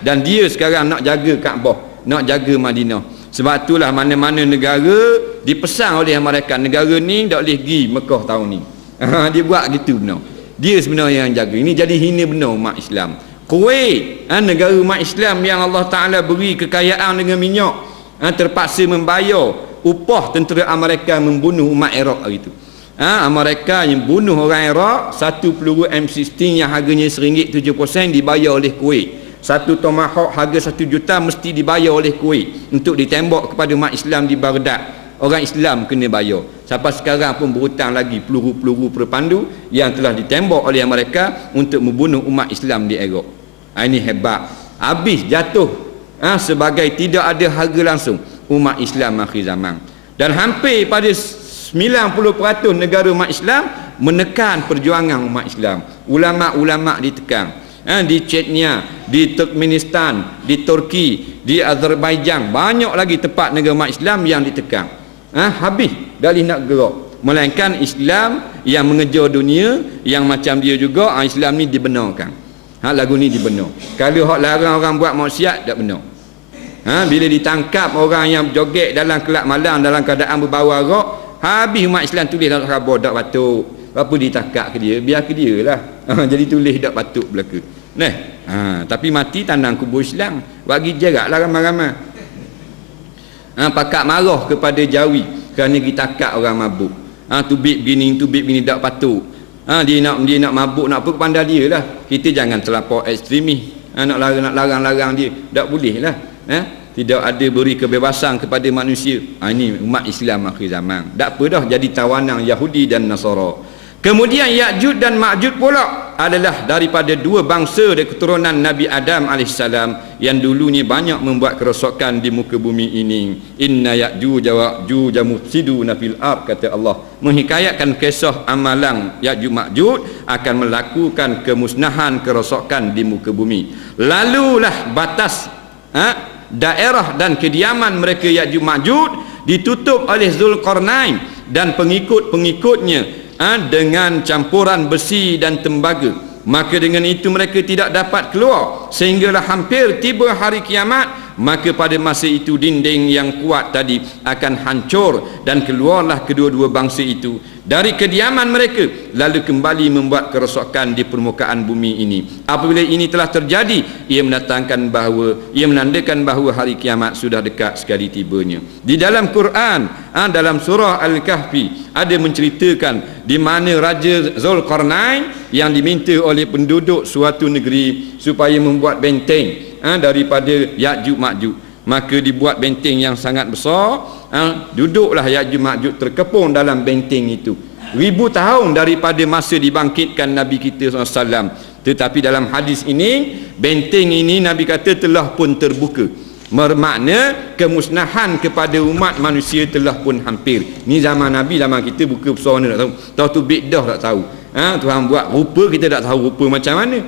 Dan dia sekarang nak jaga Kaabah, nak jaga Madinah. Sebab itulah mana-mana negara dipesan oleh mereka, negara ni tak boleh pergi Mekah tahun ni. Dia buat gitu benar. Dia sebenarnya yang jaga. Ini jadi hina benar umat Islam. Kuwait, negara umat Islam yang Allah Ta'ala beri kekayaan dengan minyak, terpaksa membayar upah tentera Amerika membunuh umat Iraq hari itu. Amerika yang bunuh orang Iraq, satu peluru M16 yang harganya RM1.70 dibayar oleh Kuwait. Satu Tomahawk harga 1 juta mesti dibayar oleh Kuwait untuk ditembak kepada umat Islam di Baghdad. Orang Islam kena bayar. Sampai sekarang pun berhutang lagi peluru-peluru berpandu yang telah ditembak oleh mereka untuk membunuh umat Islam di Iraq. Ini hebat. Habis jatuh sebagai tidak ada harga langsung umat Islam akhir zaman. Dan hampir pada 90% negara umat Islam menekan perjuangan umat Islam. Ulama-ulama ditekan. Di Chechnya, di Turkmenistan, di Turki, di Azerbaijan, banyak lagi tempat negara umat Islam yang ditekan. Habis dari nak gerak. Melainkan Islam yang mengejar dunia, yang macam dia juga, Islam ni dibenarkan. Lagu ni dibenar. Kalau hak larang orang buat maksiat, tak benar. Bila ditangkap orang yang joget dalam kelab malam dalam keadaan berbawa arak, habis umat Islam tulis dalam khabar tak patut. Apa ditakak ke dia, biar ke dia lah. Jadi tulis tak patut belaka. Tapi mati tandang kubur Islam, bagi jaraklah ramai-ramai. Pakat marah kepada Jawi kerana ditakak orang mabuk. Tubik begini tak patut. Dia nak mabuk, nak apa pandai dia lah. Kita jangan terlampau ekstremis. Nak larang dia, tak boleh lah. Tidak ada beri kebebasan kepada manusia. Ini umat Islam akhir zaman. Tak apa dah jadi tawanan Yahudi dan Nasara. Kemudian Ya'juj dan Ma'juj pula adalah daripada dua bangsa dari keturunan Nabi Adam AS yang dulunya banyak membuat kerosakan di muka bumi ini. Inna Ya'juj wa Ma'juj mufsiduna fil ard, kata Allah, menghikayatkan kisah amalan Ya'juj Ma'juj akan melakukan kemusnahan, kerosakan di muka bumi. Lalulah batas daerah dan kediaman mereka Ya'juj Ma'juj ditutup oleh Zulkarnain dan pengikut-pengikutnya dengan campuran besi dan tembaga. Maka dengan itu mereka tidak dapat keluar sehinggalah hampir tiba hari kiamat maka pada masa itu dinding yang kuat tadi akan hancur dan keluarlah kedua-dua bangsa itu dari kediaman mereka lalu kembali membuat kerosakan di permukaan bumi ini. Apabila ini telah terjadi, ia menandakan bahawa hari kiamat sudah dekat sekali tibanya. Di dalam Quran, dalam surah Al-Kahfi ada menceritakan di mana Raja Zulkarnain yang diminta oleh penduduk suatu negeri supaya membuat benteng daripada Ya'juj Ma'juj. Maka dibuat benteng yang sangat besar, duduklah Ya'juj Ma'juj terkepung dalam benteng itu. 1000 tahun daripada masa dibangkitkan Nabi kita SAW. Tetapi dalam hadis ini, benteng ini Nabi kata telah pun terbuka. Bermakna kemusnahan kepada umat manusia telah pun hampir. Ni zaman Nabi, zaman kita buka besar mana tak tahu. Tahu tu bid'ah tak tahu. Tuhan buat rupa, kita tak tahu rupa macam mana.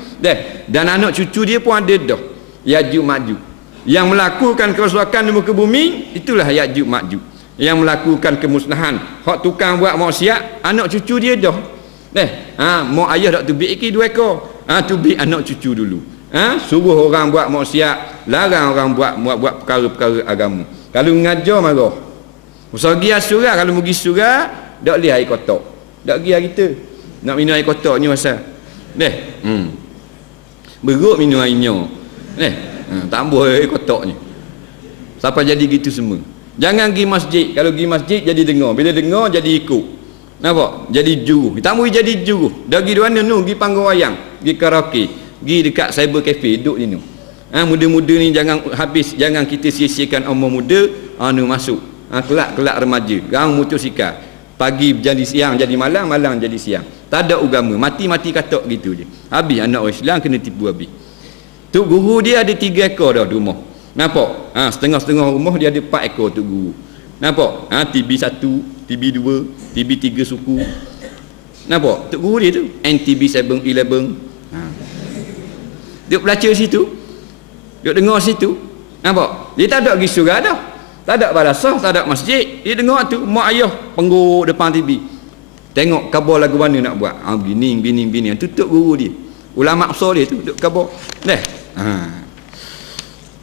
Dan anak cucu dia pun ada dah. Ya'juj Ma'juj. Yang melakukan kerosakan di muka bumi, itulah Ya'juj Ma'juj. Yang melakukan kemusnahan. Hak tukang buat maksiat, anak cucu dia dah. Mak ayah tak tubik iki 2 ekor. Tubik anak cucu dulu. Suruh orang buat maksiat, larang orang buat perkara-perkara agama. Kalau mengajar marah. Usah pergi surah, kalau pergi surah, tak boleh air kotak. Tak pergi kita. Nak minum air kotak ni pasal. Beruk minum airnya. Tambah air kotak ni. Sampai jadi gitu semua. Jangan pergi masjid. Kalau pergi masjid jadi dengar. Bila dengar jadi ikut. Nampak? Jadi juru. Tak boleh jadi juru. Dah pergi di mana tu? Pergi panggung wayang. Pergi karaoke. Pergi dekat cyber cafe. Duduk ni. Muda-muda ni jangan habis. Jangan kita sia-siakan umur muda. Masuk. Kelak-kelak remaja. Gang motosikal. Pagi jadi siang jadi malam. Malam jadi siang. Tak ada agama. Mati-mati katak gitu je. Habis anak orang Islam kena tipu habis. Tok guru dia ada 3 ekor dah di rumah. Nampak? Setengah-setengah rumah dia ada 4 ekor tok guru. Nampak? TB 1, TB 2, TB 3 suku. Nampak? Tok guru dia tu NTB 711. Dia belajar situ. Dia dengar situ. Nampak? Dia tak ada pergi surau dah. Tak ada balasah, tak ada masjid. Dia dengar tu mak ayah pengguruk depan TV. Tengok khabar lagu mana nak buat. Bini. Tu tok guru dia. Ulama besar dia tu duk khabar.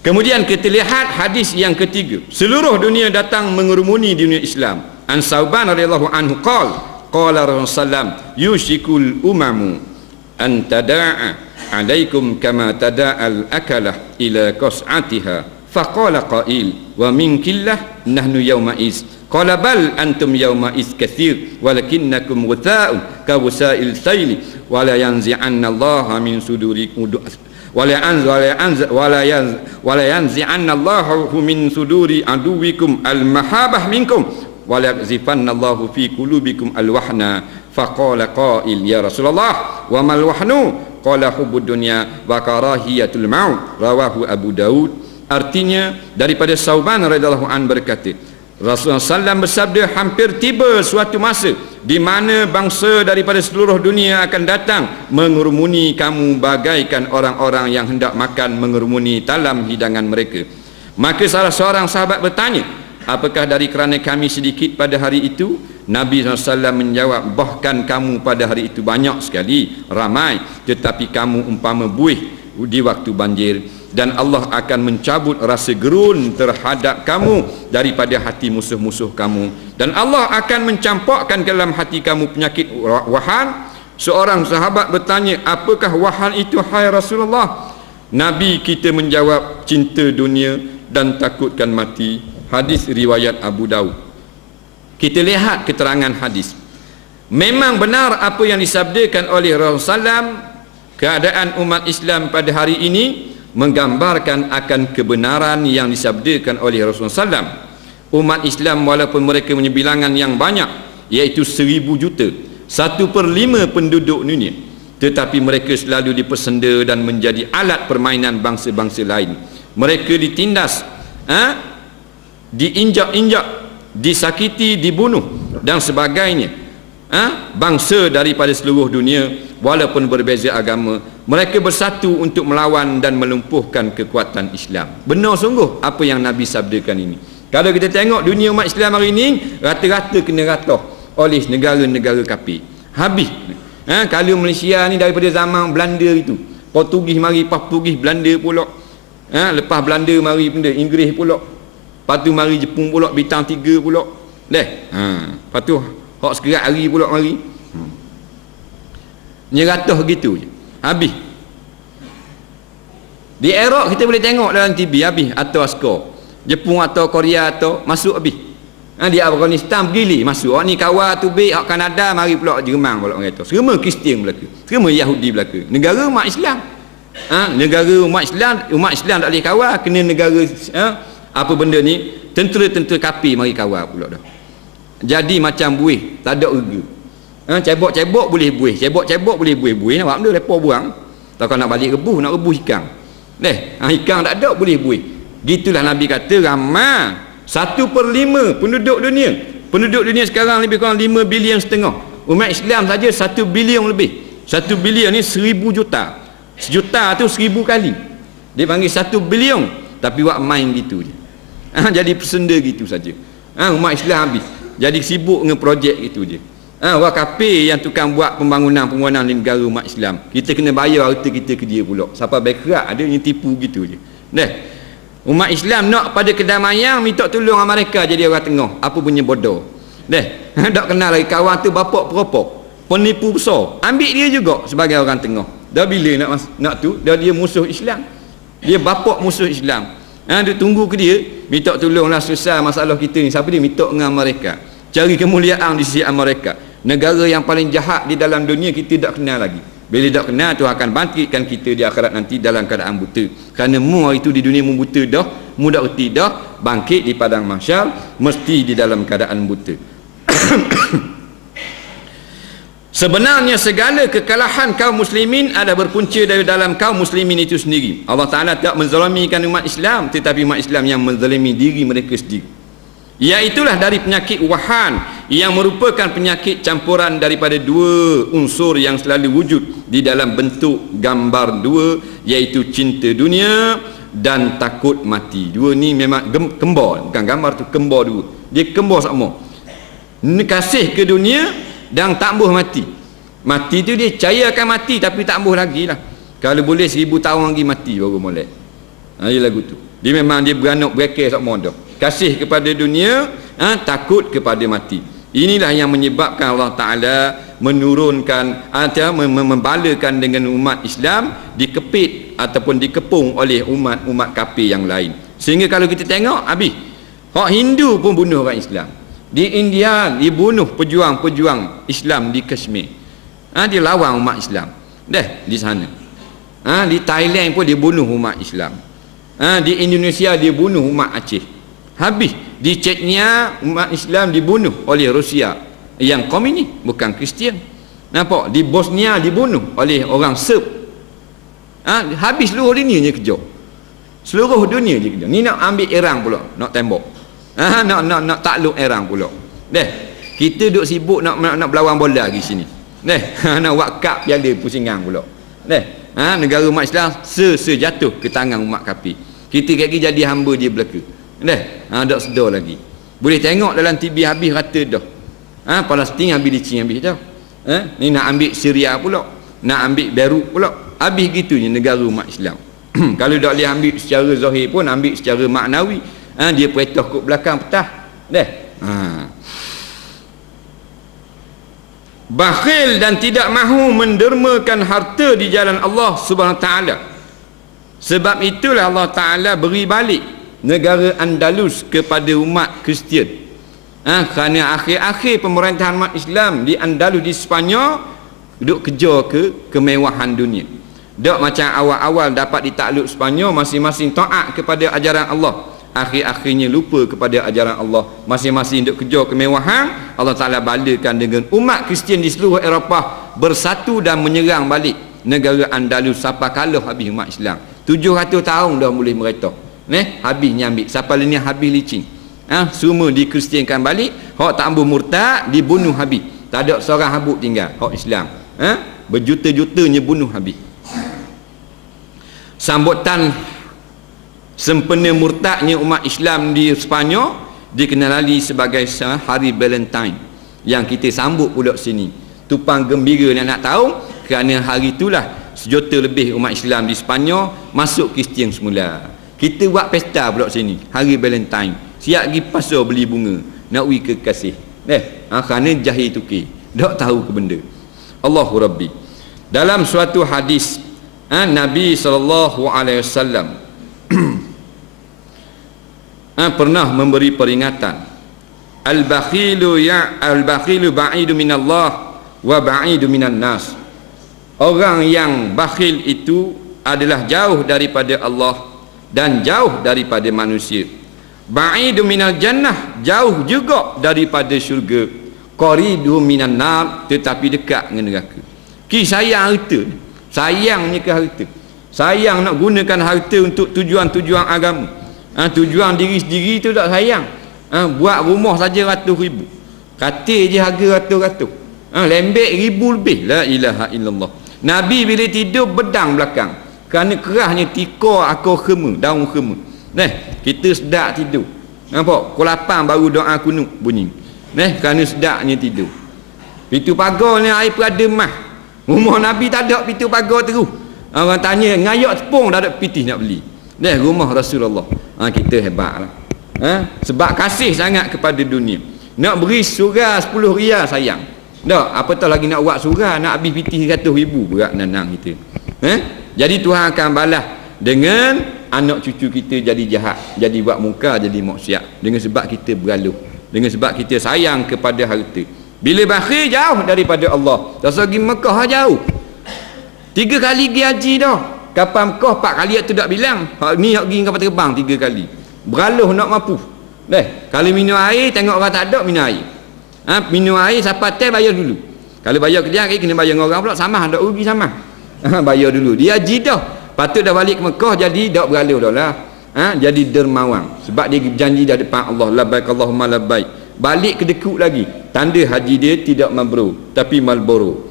Kemudian kita lihat hadis yang ketiga. Seluruh dunia datang mengerumuni dunia Islam. An Sauban radhiyallahu anhu qala Rasulullah yushikul umamu an tada'a alaikum kama tada'al akalah ila qas'atiha faqala qail wa min killah nahnu yawma is qala bal antum yawma is katsir walakinnakum ghutha'un ka ghusail sayli wa la yanzi'anna Allah min sudurikum wala yanzi'anna Allahu min suduri aduwikum al-mahabah minkum wala yazifanna Allahu fi qulubikum al-wahna faqala qail ya Rasulullah wa mal wahnu qala hubbud dunya wa karahiyatul maut rawahu Abu Daud. Artinya daripada Sauban radhiyallahu an berkata Rasulullah SAW bersabda, hampir tiba suatu masa di mana bangsa daripada seluruh dunia akan datang mengerumuni kamu bagaikan orang-orang yang hendak makan mengerumuni talam hidangan mereka. Maka salah seorang sahabat bertanya, apakah dari kerana kami sedikit pada hari itu? Nabi SAW menjawab, bahkan kamu pada hari itu banyak sekali, ramai, tetapi kamu umpama buih di waktu banjir. Dan Allah akan mencabut rasa gerun terhadap kamu daripada hati musuh-musuh kamu. Dan Allah akan mencampakkan ke dalam hati kamu penyakit wahan. Seorang sahabat bertanya, apakah wahan itu hai Rasulullah? Nabi kita menjawab, cinta dunia dan takutkan mati. Hadis riwayat Abu Daud. Kita lihat keterangan hadis. Memang benar apa yang disabdakan oleh Rasulullah SAW. Keadaan umat Islam pada hari ini menggambarkan akan kebenaran yang disabdakan oleh Rasulullah SAW. Umat Islam walaupun mereka punya bilangan yang banyak, iaitu 1000 juta, 1/5 penduduk dunia, tetapi mereka selalu dipersenda dan menjadi alat permainan bangsa-bangsa lain. Mereka ditindas, diinjak-injak, disakiti, dibunuh dan sebagainya. Bangsa daripada seluruh dunia walaupun berbeza agama, mereka bersatu untuk melawan dan melumpuhkan kekuatan Islam. Benar sungguh apa yang Nabi sabdakan ini. Kalau kita tengok dunia umat Islam hari ini, rata-rata kena ratah oleh negara-negara kafir. Habis. Kalau Malaysia ni daripada zaman Belanda itu, Portugis mari, Portugis, Belanda pula. Lepas Belanda mari benda Inggeris pula. Lepas tu mari Jepun pula, bintang 3 pula. Lepas tu hak sekerat hari pula mari. Nyeratuh gitu je. Habis. Di Iraq kita boleh tengok dalam TV habis atau askar. Jepun atau Korea atau masuk habis. Di Afghanistan gili masuk. Ni kawal tu baik, hak Kanada mari pula Jerman pula orang kata. Semua Kristian belaka. Semua Yahudi belaka. Negara umat Islam. Negara umat Islam tak boleh kawal, kena negara apa benda ni, tentera-tentera kafir mari kawal pula dah. Jadi macam buih, tak ada rega. Cebok-cebok boleh buih, cebok-cebok boleh buih nak buat benda lepas buang. Takkan nak balik rebus, nak rebus ikan. Ikan tak ada boleh buih. Gitulah Nabi kata ramai 1/5 penduduk dunia. Penduduk dunia sekarang lebih kurang 5,5 bilion. Umat Islam saja 1 bilion lebih. 1 bilion ni 1,000 juta. Sejuta tu 1,000 kali. Dia panggil 1 bilion. Tapi buat main gitu je. Jadi persenda gitu saja. Umat Islam habis. Jadi sibuk dengan projek gitu je. Orang kafir yang tukang buat pembangunan di negara umat Islam, kita kena bayar harta kita ke dia pula. Sampai bankrupt ada yang tipu gitu je. Umat Islam nak pada kedamaian, minta tolong mereka jadi orang tengah. Apa punya bodoh. Tak kenal lagi kawan tu bapak peropok, penipu besar. Ambil dia juga sebagai orang tengah. Dah bila nak tu, dah dia musuh Islam. Dia bapak musuh Islam. Dia tunggu ke dia, minta tolonglah selesai masalah kita ni. Siapa dia minta dengan mereka? Cari kemuliaan di sisi mereka. Negara yang paling jahat di dalam dunia kita tak kenal lagi. Bila tak kenal, Tuhan akan bangkitkan kita di akhirat nanti dalam keadaan buta. Kerana mu hari itu di dunia mu buta dah, mu dah erti dah, bangkit di padang mahsyar mesti di dalam keadaan buta. Sebenarnya segala kekalahan kaum muslimin ada berpunca dari dalam kaum muslimin itu sendiri. Allah Ta'ala tak menzalimikan umat Islam, tetapi umat Islam yang menzalimi diri mereka sendiri. Iaitulah dari penyakit wahan yang merupakan penyakit campuran daripada dua unsur yang selalu wujud di dalam bentuk gambar dua, iaitu cinta dunia dan takut mati. Dua ni memang kembar, bukan gambar tu, kembar dua. Dia kembar sama. Kasih ke dunia dan tak boleh mati. Mati tu dia percaya akan mati tapi tak boleh lagi lah. Kalau boleh 1000 tahun lagi mati baru molek. Dia lagu tu. Dia memang dia beranak berakil sama dah. Kasih kepada dunia, takut kepada mati. Inilah yang menyebabkan Allah Ta'ala menurunkan atau membalakan dengan umat Islam dikepit ataupun dikepung oleh umat-umat kafir yang lain. Sehingga kalau kita tengok habis, hak Hindu pun bunuh orang Islam. Di India dibunuh pejuang-pejuang Islam di Kashmir. Dia lawan umat Islam. Di sana. Di Thailand pun dibunuh umat Islam. Di Indonesia dibunuh umat Aceh. Habis di Chechnya umat Islam dibunuh oleh Rusia yang komunis, bukan Kristian. Nampak? Di Bosnia dibunuh oleh orang Serb. Habis seluruh dunia je kejar. Seluruh dunia je kejar. Ni nak ambil Iran pula, nak tembak. Nak takluk Iran pula. Kita duk sibuk nak berlawan bola di sini. Nak buat kap piala pusingan pula. Negara umat Islam sejatuh ke tangan umat kafir. Kita lagi jadi hamba dia belaka. Tak sedar lagi. Boleh tengok dalam TV habis rata dah. Palestin habis licin habis dah. Ni nak ambil Syria pula, nak ambil Beirut pula. Habis gitunya negara umat Islam. Kalau tak boleh ambil secara zahir pun ambil secara maknawi. Dia perintah kot belakang petah. Bakhil dan tidak mahu mendermakan harta di jalan Allah Subhanahu Wa Taala. Sebab itulah Allah Ta'ala beri balik negara Andalus kepada umat Kristian. Kerana akhir-akhir pemerintahan umat Islam di Andalus di Sepanyol duk kejar ke kemewahan dunia. Dok macam awal-awal dapat ditakluk Sepanyol, masing-masing taat kepada ajaran Allah. Akhir-akhirnya lupa kepada ajaran Allah. Masing-masing duk kejar kemewahan. Allah Ta'ala balakan dengan umat Kristian di seluruh Eropah bersatu dan menyerang balik negara Andalus sampai kalah habis umat Islam. 700 tahun dah boleh mereka. Habisnya ambil. Sampai ni habis licin. Semua dikristiankan balik. Hak tak ambil murtad dibunuh habis. Tak ada seorang habuk tinggal. Hak Islam. Berjuta-jutanya bunuh habis. Sambutan sempena murtadnya umat Islam di Sepanyol dikenali sebagai Hari Valentine yang kita sambut pula sini. Tupang gembira nak tahu kerana hari itulah sejuta lebih umat Islam di Sepanyol masuk Kristian semula. Kita buat pesta pula sini, hari Valentine. Siap pergi pasar beli bunga, nak pergi ke kasih. Kerana jahil tukir, tak tahu ke benda. Allahu Rabbi. Dalam suatu hadis, Nabi SAW pernah memberi peringatan. Al-bakhilu ba'idu minallah wa ba'idu minan nas. Orang yang bakhil itu adalah jauh daripada Allah dan jauh daripada manusia. Ba'idu minal jannah, jauh juga daripada syurga. Qaridu minan nar, tetapi dekat dengan neraka. Sayang harta, sayangnya ke harta. Sayang nak gunakan harta untuk tujuan-tujuan agama. Tujuan diri sendiri tu tak sayang. Buat rumah saja ratus-ribu, katil je harga ratus-ratus, lembek ribu lebih. La ilaha illallah. Nabi bila tidur bedang belakang, kerana kerahnya tika akor khema, daun khema. Kita sedap tidur. Nampak? Pukul 8 baru doa kunut bunyi. Kerana sedapnya tidur. Pintu pagar ni air perada mah. Rumah Nabi tak ada pintu pagar terus. Orang tanya, ngayak tepung tak ada pitih nak beli. Rumah Rasulullah. Kita hebatlah. Sebab kasih sangat kepada dunia. Nak beri surah 10 riyal sayang. Tak, apatah lagi nak buat surah, nak habis pitih 100,000 berat nanang kita. Jadi Tuhan akan balas dengan anak cucu kita jadi jahat, jadi buat muka, jadi maksiat, dengan sebab kita bergaluh, dengan sebab kita sayang kepada harta. Bila bakhil jauh daripada Allah. Tak pergi Mekah jauh. 3 kali pergi haji dah. Kapal Mekah 4 kali tu tak bilang. Ni nak pergi kapal terbang 3 kali. Beraluh nak mampu. Kalau minum air, tengok orang tak ada minum air. Minum air siapa teh bayar dulu. Kalau bayar kerja kena bayar dengan orang pula, sama tak rugi sama. Bayar dulu. Dia haji dah. Patut dah balik ke Mekah, jadi tak beraluh dah lah. Jadi dermawan. Sebab dia janji dah depan Allah, labbaik Allahumma labbaik. Balik ke dekuk lagi. Tanda haji dia tidak mabrur, tapi malboro.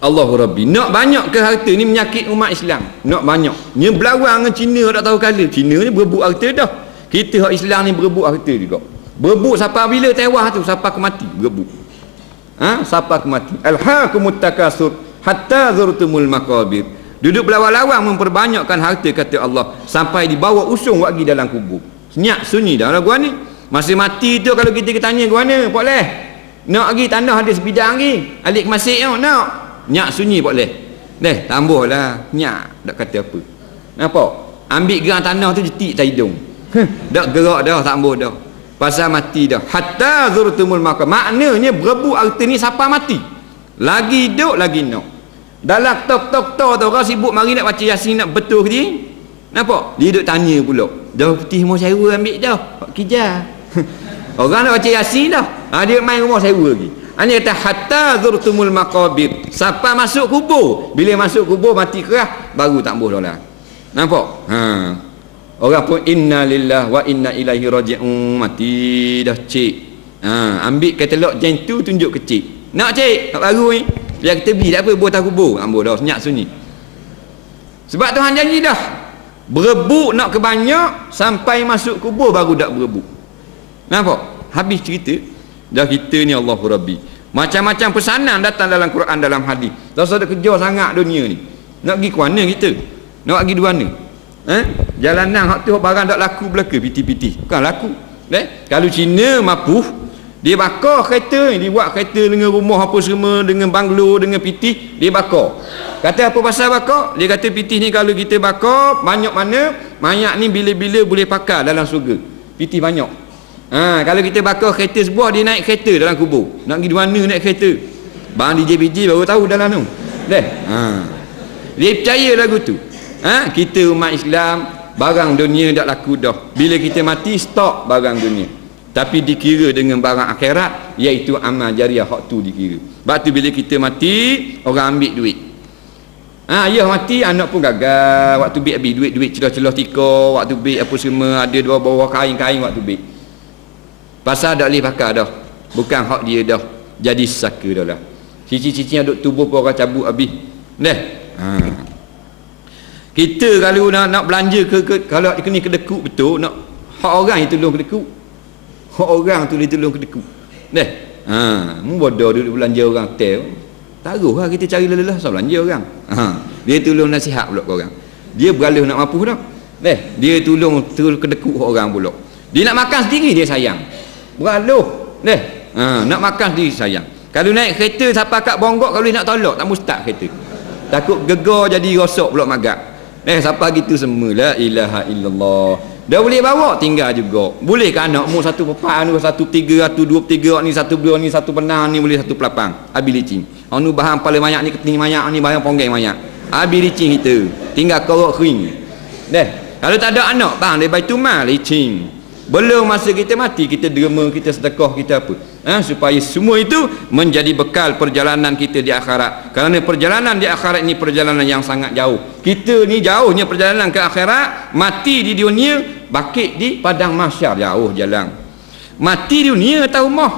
Allahu Rabbi. Nak banyak ke harta ni menyakit umat Islam. Nak banyak. Ni berlawan dengan Cina tak tahu kala. Cina ni berebut harta dah. Kita hak Islam ni berebut harta juga. Berebut sampai bila tewas tu, sampai ke mati berebut. Sampai ke mati. Alhaakumut takasur hatta zurtumul maqabir. Duduk berlawan-lawan memperbanyakkan harta kata Allah sampai dibawa usung lagi dalam kubur. Senyap sunyi dah lah gua ni. Masa mati tu kalau kita tanya gua mana, boleh. Nak lagi tanah ada sebidang lagi. Alik masik tau, nak. Nyak sunyi boleh. Tambahlah nyak, tak kata apa. Nampak? Ambil gerang tanah tu jetik tak hidung. Tak gerak dah, tak ambuh dah. Pasal mati dah. Hatta zurtumul maqam. Maknanya berebut harta ni sampai mati. Lagi hidup lagi nak. Dalam tok tu orang sibuk mari nak baca Yasin, nak betul ke dia. Nampak? Dia duduk tanya pula. Dah putih rumah sewa ambil dah. Pak kejar. Orang nak baca Yasin dah. Dia main rumah sewa lagi. Ini kata hatta zurtumul maqabir. Sampai masuk kubur. Bila masuk kubur mati kerah, baru tak boleh dah. Nampak? Orang pun inna lillah wa inna ilaihi raji'un, mati dah cik. Ambil katalog jen tu tunjuk ke cik. Nak cik, tak baru ni. Dia kata bi tak apa, buat tak kubur. Ambo dah senyap sunyi. Sebab Tuhan janji dah. Berebut nak kebanyak sampai masuk kubur baru tak berebut. Nampak? Habis cerita. Dah kita ni Allahu Rabbi. Macam-macam pesanan datang dalam Quran, dalam hadis. Tak ada kerja sangat dunia ni. Nak pergi ke mana kita? Nak pergi di mana? Jalanan hak tu barang tak laku belaka piti-piti. Bukan laku. Kalau Cina mampu, dia bakar kereta ni, dia buat kereta dengan rumah apa semua, dengan banglo, dengan piti, dia bakar. Kata apa pasal bakar? Dia kata piti ni kalau kita bakar banyak mana, mayat ni bila-bila boleh pakai dalam surga. Piti banyak. Kalau kita bakar kereta sebuah, dia naik kereta dalam kubur. Nak pergi di mana naik kereta? Bang DJ baru tahu dalam tu. Dia percaya lagu tu. Kita umat Islam, barang dunia tak laku dah. Bila kita mati, stop barang dunia. Tapi dikira dengan barang akhirat, iaitu amal jariah, hak tu dikira. Sebab tu bila kita mati, orang ambil duit. Ayah mati, anak pun gagal. Waktu beg habis duit celah-celah tika. Waktu beg apa semua, ada bawah kain-kain waktu beg. Pasal tak boleh pakai dah. Bukan hak dia dah. Jadi saka dah lah. Cici-cici yang duduk tubuh pun orang cabut habis. Kita kalau nak belanja kalau kena kedekut betul, nak hak orang yang tolong kedekut. Hak orang tu dia tolong kedekut. Mu bodoh duduk belanja orang hotel. Taruh lah kita cari lelah sebab belanja orang. Dia tolong nasihat pula ke orang. Dia beralih nak mampu dah. Dia tolong kedekut orang pula. Dia nak makan sendiri dia sayang. Beralih. Nak makan sendiri sayang. Kalau naik kereta siapa kat bonggok kalau nak tolak tak mustahil kereta. Takut gegar jadi rosak pula magak. Siapa gitu semua la ilaha illallah. Dah boleh bawa tinggal juga. Boleh ke anak umur 1 pepak ni 1 3 2 3 ni 1 2 ni 1 penang ni boleh 1 pelapang. Habis licin. Anu bahan kepala mayat ni keting mayat ni bahan ponggeng mayat. Habis licin kita. Tinggal korok kering. Kalau tak ada anak bang dia baitul mal licin. Belum masa kita mati kita derma, kita sedekah, kita apa. Supaya semua itu menjadi bekal perjalanan kita di akhirat. Kerana perjalanan di akhirat ini perjalanan yang sangat jauh. Kita ni jauhnya perjalanan ke akhirat, mati di dunia, bakit di padang mahsyar jauh jalan. Mati di dunia tahu mah.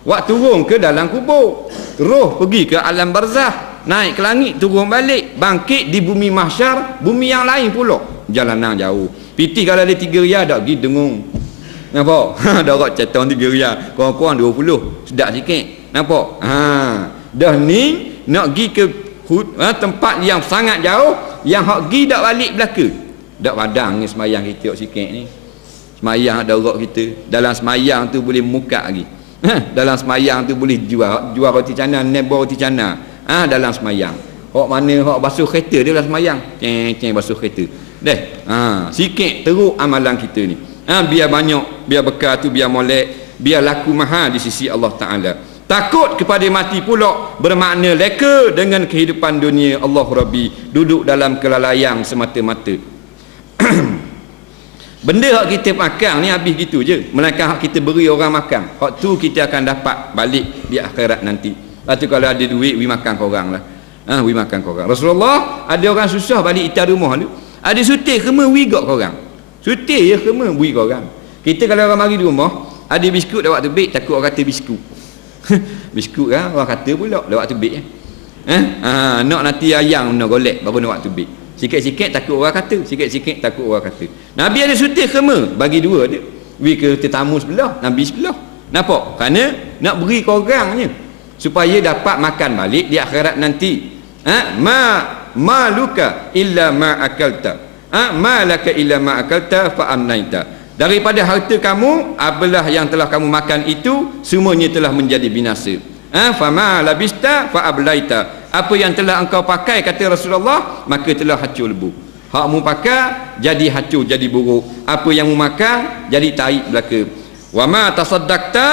Waktu turun ke dalam kubur. Roh pergi ke alam barzah, naik ke langit, turun balik, bangkit di bumi mahsyar, bumi yang lain pula. Jalanan jauh. Piti kalau ada 3 riyal dak pergi dengung. Nampak? Dah rak cetong 3 riyal. Kurang-kurang 20. Sedap sikit. Nampak? Dah ni nak pergi ke tempat yang sangat jauh, yang hak pergi dak balik belaka. Dak padang ni semayang kita sikit ni. Semayang dak rak kita. Dalam semayang tu boleh muka lagi. Dalam semayang tu boleh jual roti canai, nebor roti canai. Dalam semayang. Hak mana hak basuh kereta dia dalam semayang. Ceng basuh kereta. Sikit teruk amalan kita ni. Biar banyak, biar bekal tu biar molek, biar laku mahal di sisi Allah Ta'ala. Takut kepada mati pula bermakna leka dengan kehidupan dunia. Allah Rabbi duduk dalam kelalaian semata-mata. Benda hak kita makan ni habis gitu je. Melainkan hak kita beri orang makan, hak tu kita akan dapat balik di akhirat nanti. Lepas tu kalau ada duit, we makan korang lah. We makan korang. Rasulullah ada orang susah balik itar rumah tu, ada sutir kema we gak korang. Sutir je kema we korang. Kita kalau orang mari di rumah, ada biskut dah waktu beg, takut orang kata biskut. Biskut kan orang kata pula dah waktu beg. Nak nanti ayam nak golek baru nak waktu beg. Sikit-sikit takut orang kata, sikit-sikit takut orang kata. Nabi ada sutir kema bagi dua dia. We ke tetamu sebelah, Nabi sebelah. Nampak? Kerana nak beri korangnya supaya dapat makan balik di akhirat nanti. Ma luka illa ma akalta. Ma laka illa ma akalta fa amnaita. Daripada harta kamu, apalah yang telah kamu makan itu semuanya telah menjadi binasa. Fama labista fa ablaita. Apa yang telah engkau pakai kata Rasulullah, maka telah hancur lebu. Hak mu pakai jadi hancur, jadi buruk. Apa yang mu makan jadi taib belaka. Wa ma tasaddaqta,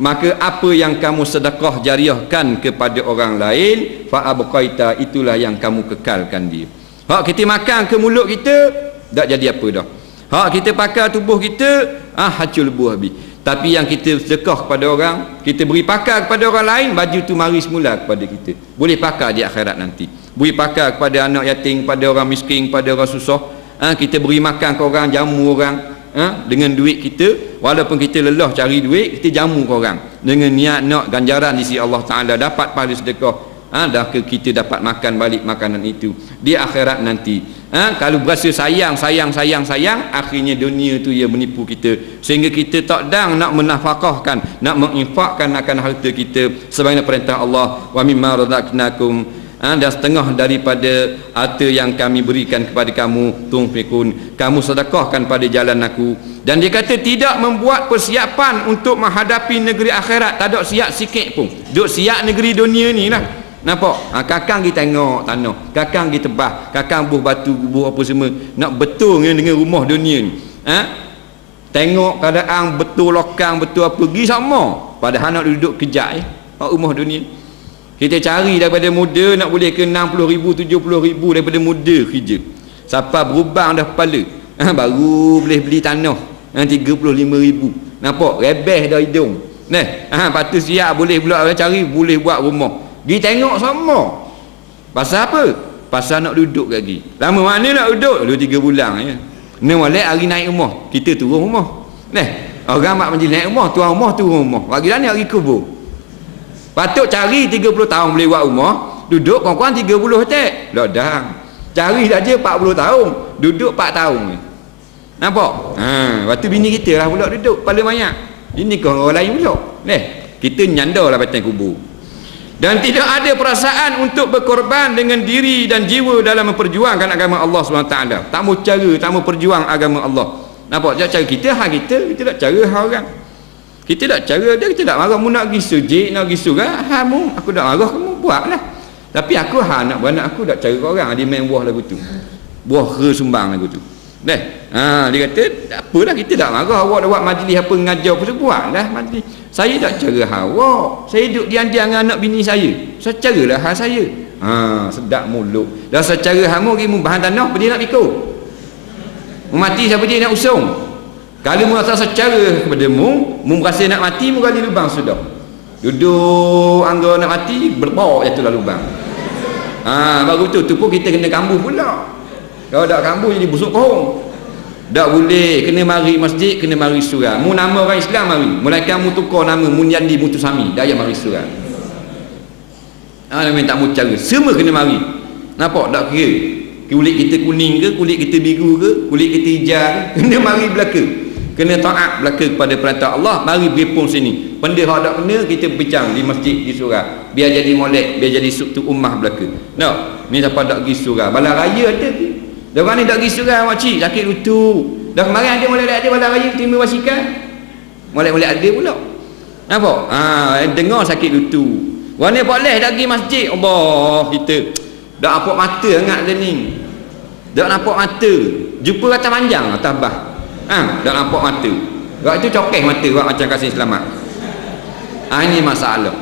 maka apa yang kamu sedekah jariahkan kepada orang lain, fa abqaita, itulah yang kamu kekalkan dia. Hak kita makan ke mulut kita tak jadi apa dah. Hak kita pakai tubuh kita hancur lebu habis. Tapi yang kita sedekah kepada orang, kita beri pakar kepada orang lain, baju tu mari semula kepada kita. Boleh pakar di akhirat nanti. Beri pakar kepada anak yatim, kepada orang miskin, kepada orang susah. Kita beri makan ke orang, jamu orang. Dengan duit kita, walaupun kita lelah cari duit, kita jamu ke orang. Dengan niat nak ganjaran di sisi Allah Ta'ala, dapat pahala sedekah. Dah ke kita dapat makan balik makanan itu di akhirat nanti. Kalau berasa sayang, akhirnya dunia tu ia menipu kita sehingga kita tak dang nak menafkahkan, nak menginfakkan akan harta kita sebagaimana perintah Allah, wa mimma razaqnakum, dan setengah daripada harta yang kami berikan kepada kamu, tunfikun, kamu sedekahkan pada jalan aku. Dan dia kata tidak membuat persiapan untuk menghadapi negeri akhirat, tak ada siap sikit pun. Duk siap negeri dunia ni lah. Nampak? Kakang kita tengok tanah, kakang kita tebah, kakang buh batu, buh apa semua, nak betul dengan rumah dunia ni. Tengok keadaan betul lokang, betul apa, pergi sama. Padahal nak duduk kejap rumah dunia. Kita cari daripada muda nak boleh ke 60,000, 70,000 daripada muda kerja. Siapa berubang dah kepala, baru boleh beli tanah 35,000. Nampak? Rebeh dah hidung. Patut siap boleh pula cari, boleh buat rumah. Dia tengok sama. Pasal apa? Pasal nak duduk lagi. Lama mana nak duduk? 2-3 bulan ya. Ni molek hari naik rumah, kita turun rumah. Orang mak menjadi naik rumah, tuan rumah turun rumah. Hari ni hari kubur. Patut cari 30 tahun boleh buat rumah, duduk kurang-kurang 30 tak? Dah. Cari saja 40 tahun, duduk 4 tahun. Nampak? Waktu bini kita lah pula duduk kepala banyak. Ini kau orang lain pula. Kita nyandarlah batang kubur. Dan tidak ada perasaan untuk berkorban dengan diri dan jiwa dalam memperjuangkan agama Allah SWT. Tak mau cara, tak mau perjuang agama Allah. Nampak? Cara kita, kita tak cara hal orang. Kita tak cara dia, kita tak marah. Mu nak pergi sujik, nak pergi surah, mu, aku tak marah, kamu buatlah. Tapi aku nak beranak aku tak cara orang. Dia main buah lagu tu. Buah sumbang lagu tu. Dia kata, tak apalah, kita tak marah. Awak dah buat majlis apa, mengajar apa, buatlah majlis. Saya tak cara awak. Saya duduk diam-diam dengan anak bini saya. Saya caralah hal saya. Sedap mulut. Dan secara hamu mu bahan tanah, apa dia nak pikul? Mati siapa dia nak usung? Kalau mu rasa secara kepada mu rasa nak mati, mu gali lubang sudah. Duduk angga nak mati, berbawa jatuhlah lubang. Baru tu pun kita kena kambuh pula. Kalau tak kambuh jadi busuk kohong. Tak boleh, kena mari masjid, kena mari surah. Mu nama orang Islam mari. Mulai kamu tukar nama Munyandi Mutusami, dah mari surah. Memang tak mau cara. Semua kena mari. Nampak tak kira? Kulit kita kuning ke, kulit kita biru ke, kulit kita hijau ke, kena mari belaka. Kena taat belaka kepada perintah Allah, mari berpung sini. Benda hak tak kena, kita bincang di masjid, di surah. Biar jadi molek, biar jadi suktu ummah belaka. Ni siapa tak pergi surah? Balai raya ada ke? Dah mana tak pergi surah makcik, sakit lutut. Dah kemarin ada molek ada balai raya terima basikal. Molek-molek ada pula. Nampak? Dengar sakit lutut. Warna boleh tak pergi masjid. Allah, kita dak nampak mata ingat dia ni. Dak nampak mata. Jumpa kata panjang atas bah. Dak nampak mata. Sebab itu cokeh mata buat macam kasih selamat. Ini masalah.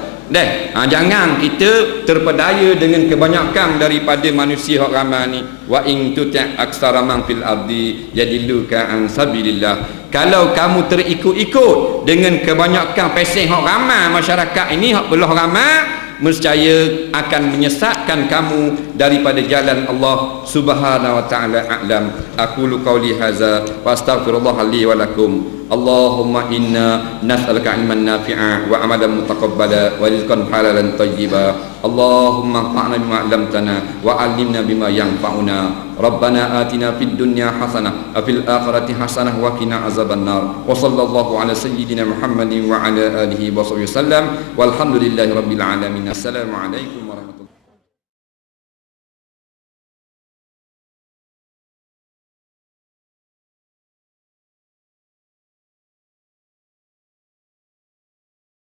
Jangan kita terpedaya dengan kebanyakan daripada manusia hak ramai ni. Wa in tuti' aksara man fil ardi yadilluka an sabilillah. Kalau kamu terikut-ikut dengan kebanyakan peseng hak ramai masyarakat ini, hak belah ramai, nescaya akan menyesatkan kamu daripada jalan Allah Subhanahu wa taala. A'lam. Aqulu qawli hadza wa astaghfirullah li wa lakum. Allahumma inna nas'aluka ilman nafi'a wa amalan mutaqabbala wa rizqan halalan thayyiba. Allahumma anfa'na bima 'allamtana wa 'allimna bima yanfa'una. Rabbana atina fid dunya hasanah wa fil akhirati hasanah wa qina azabannar. Wa sallallahu ala sayyidina Muhammadin wa ala alihi wa sahbihi wasallam. Walhamdulillahi rabbil alamin. Assalamualaikum.